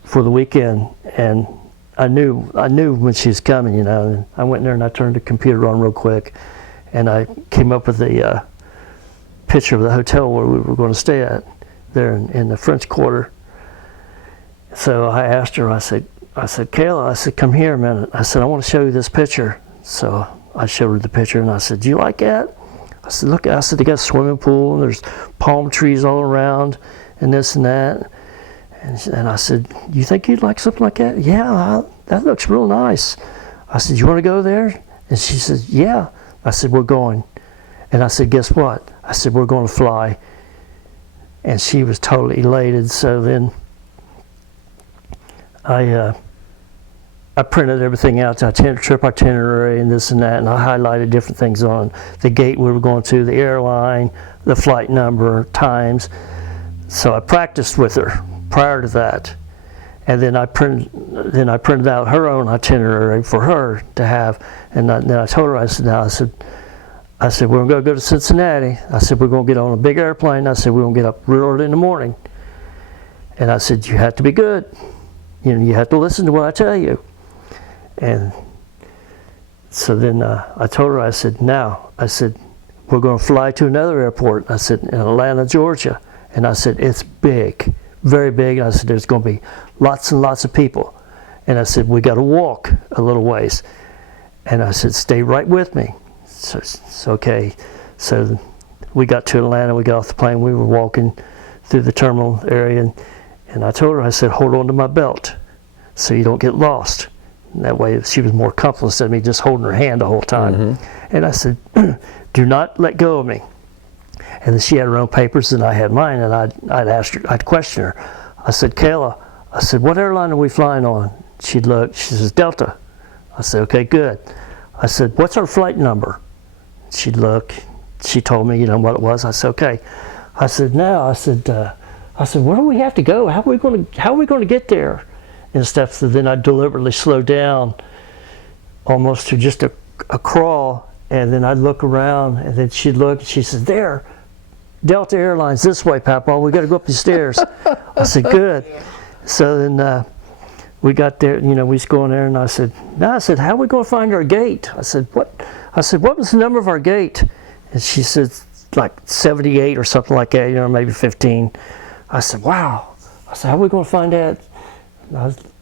for the weekend, and I knew when she was coming, you know. And I went in there and I turned the computer on real quick, and I came up with a picture of the hotel where we were going to stay at there in the French Quarter. So I asked her, I said, Kayla, I said, come here a minute. I said, I want to show you this picture. So I showed her the picture, and I said, do you like that? I said, look, I said, they got a swimming pool, and there's palm trees all around, and this and that. And I said, you think you'd like something like that? Yeah, that looks real nice. I said, you want to go there? And she said, yeah. I said, we're going. And I said, guess what? I said, we're going to fly. And she was totally elated. So then I printed everything out, the trip itinerary and this and that, and I highlighted different things on the gate we were going to, the airline, the flight number, times. So I practiced with her prior to that. And then I printed out her own itinerary for her to have. And then I told her, I said, we're going to go to Cincinnati. I said, we're going to get on a big airplane. I said, we're going to get up real early in the morning. And I said, you have to be good. You know, you have to listen to what I tell you. And so then I told her, I said, we're going to fly to another airport. I said, in Atlanta, Georgia. And I said, it's big, very big. And I said, there's going to be lots and lots of people. And I said, we got to walk a little ways. And I said, stay right with me. So it's okay. So we got to Atlanta, we got off the plane, we were walking through the terminal area, and I told her, I said, hold on to my belt so you don't get lost. And that way she was more comfortable instead of me just holding her hand the whole time. Mm-hmm. And I said, do not let go of me. And then she had her own papers and I had mine, and I'd question her. I said, Kayla, I said, what airline are we flying on? She'd look, she says, Delta. I said, okay, good. I said, what's our flight number? She'd look, she told me, you know, what it was. I said, okay. I said, where do we have to go? How are we going to get there? And stuff. So then I deliberately slowed down almost to just a crawl, and then I'd look around, and then she'd look, and she said, there, Delta Airlines, this way, Papa, we got to go up the stairs. I said, good. So then we got there, you know, we was going there, and I said, how are we going to find our gate? I said, what was the number of our gate? And she said, like 78 or something like that, maybe 15. I said, wow. I said, how are we going to find that?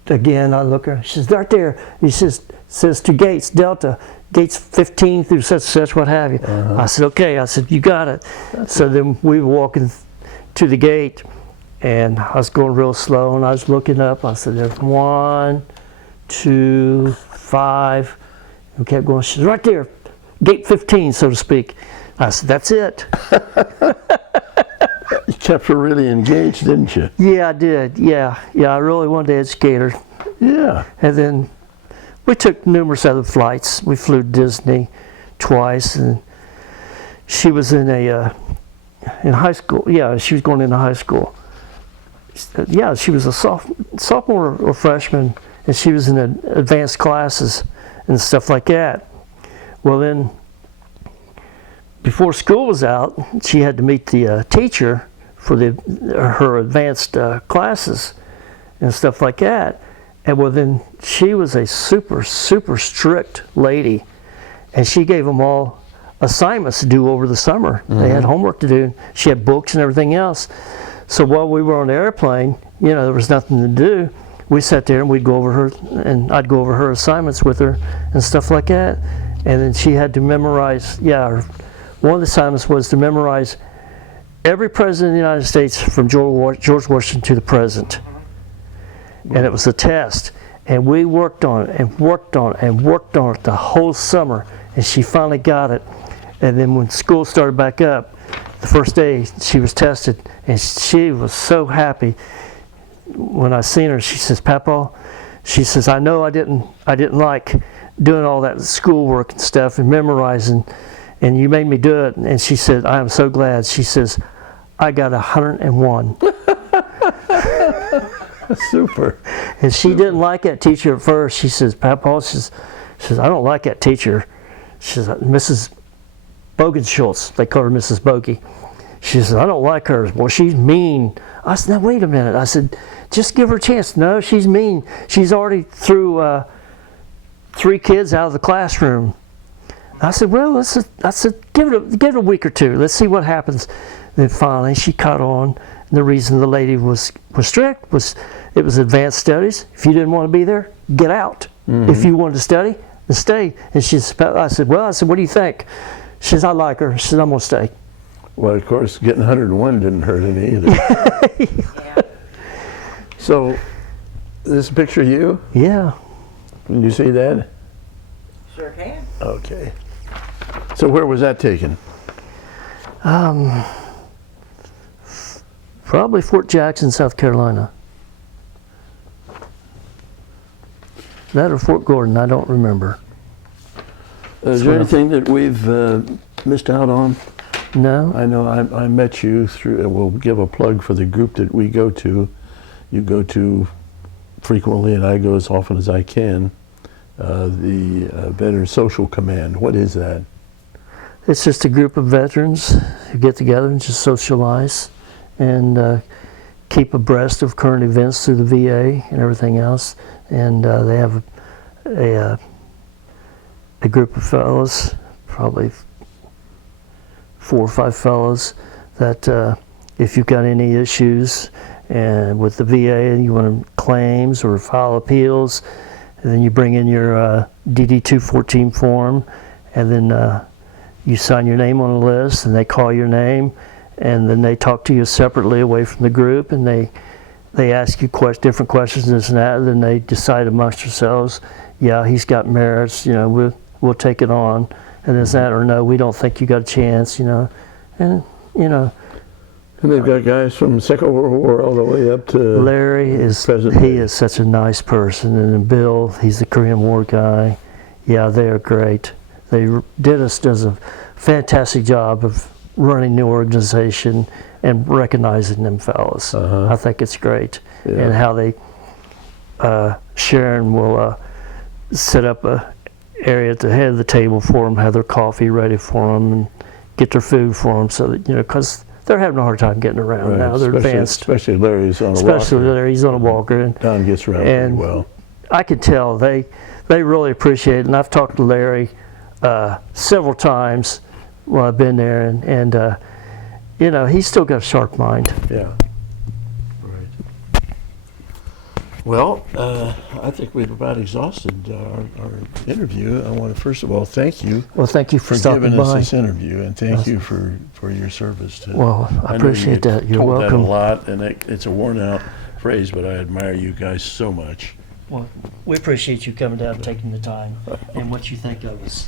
Again, I look at her. She says, right there. He says to Gates, Delta, Gates 15 through such and such, what have you. I said, okay. I said, you got it. So then we were walking to the gate, and I was going real slow, and I was looking up. I said, there's 1, 2, 5. We kept going. She said, right there, gate 15, so to speak. I said, that's it. You kept her really engaged, didn't you? Yeah, I did. Yeah, I really wanted to educate her. Yeah. And then we took numerous other flights. We flew to Disney twice, and she was in high school. Yeah, she was going into high school. Yeah, she was a sophomore or freshman, and she was in advanced classes and stuff like that. Well, then, before school was out, she had to meet the teacher for her advanced classes and stuff like that. And well, then she was a super, super strict lady, and she gave them all assignments to do over the summer. They had homework to do. She had books and everything else. So while we were on the airplane, there was nothing to do. We sat there and we'd go over her, and I'd go over her assignments with her and stuff like that. And then she had to memorize, one of the assignments was to memorize every president of the United States from George Washington to the present. And it was a test. And we worked on it and worked on it and worked on it the whole summer. And she finally got it. And then when school started back up, the first day she was tested, and she was so happy. When I seen her, she says, Papa, she says, I know I didn't like doing all that schoolwork and stuff and memorizing, and you made me do it. And she said, I am so glad. She says, I got 101. Super. And she didn't like that teacher at first. She says, Papa, she says, I don't like that teacher. She says, Mrs. Bogenschultz, they call her Mrs. Bogey. She says, I don't like her. Well, she's mean. I said, now wait a minute. I said, just give her a chance. No, she's mean. She's already threw 3 kids out of the classroom. I said, well, I said, give it a week or two. Let's see what happens. Then finally, she caught on. And the reason the lady was strict was it was advanced studies. If you didn't want to be there, get out. If you wanted to study, then stay. And I said, what do you think? She says, I like her. She says, I'm going to stay. Well, of course, getting 101 didn't hurt any either. Yeah. So, this picture of you? Yeah. Can you see that? Sure can. Okay. So where was that taken? Probably Fort Jackson, South Carolina. That or Fort Gordon, I don't remember. Is there anything that we've missed out on? No. I know I met you through, we'll give a plug for the group that we go to. You go to frequently, and I go as often as I can, the Veteran Social Command. What is that? It's just a group of veterans who get together and just socialize and keep abreast of current events through the VA and everything else. And they have a group of fellows, probably 4 or 5 fellows, that if you've got any issues and with the VA and you want to claims or file appeals, and then you bring in your DD-214 form, and then you sign your name on a list, and they call your name, and then they talk to you separately away from the group, and they ask you different questions, this and that, and then they decide amongst themselves, yeah, he's got merits, we'll take it on, and this and that, or no, we don't think you got a chance, and And they've got guys from the Second World War all the way up to Larry he is such a nice person, and then Bill, he's the Korean War guy. Yeah, they are great. Dennis does a fantastic job of running the organization and recognizing them fellas. I think it's great. Yeah. And how they, Sharon will set up a area at the head of the table for them, have their coffee ready for them, and get their food for them, so that, because they're having a hard time getting around right. now. They're advanced. Especially Larry's on a Especially walker. Larry's on a walker. And Don gets around pretty well. I can tell they really appreciate it, and I've talked to Larry several times while I've been there, and you know, he's still got a sharp mind. Yeah. Right. Well, I think we've about exhausted our interview. I want to first of all thank you Well, thank you for for stopping giving us by. this interview, and thank you for your service to. Well, I know appreciate you that. You're told welcome. that a lot, and it's a worn out phrase, but I admire you guys so much. Well, we appreciate you coming down and taking the time and what you think of us.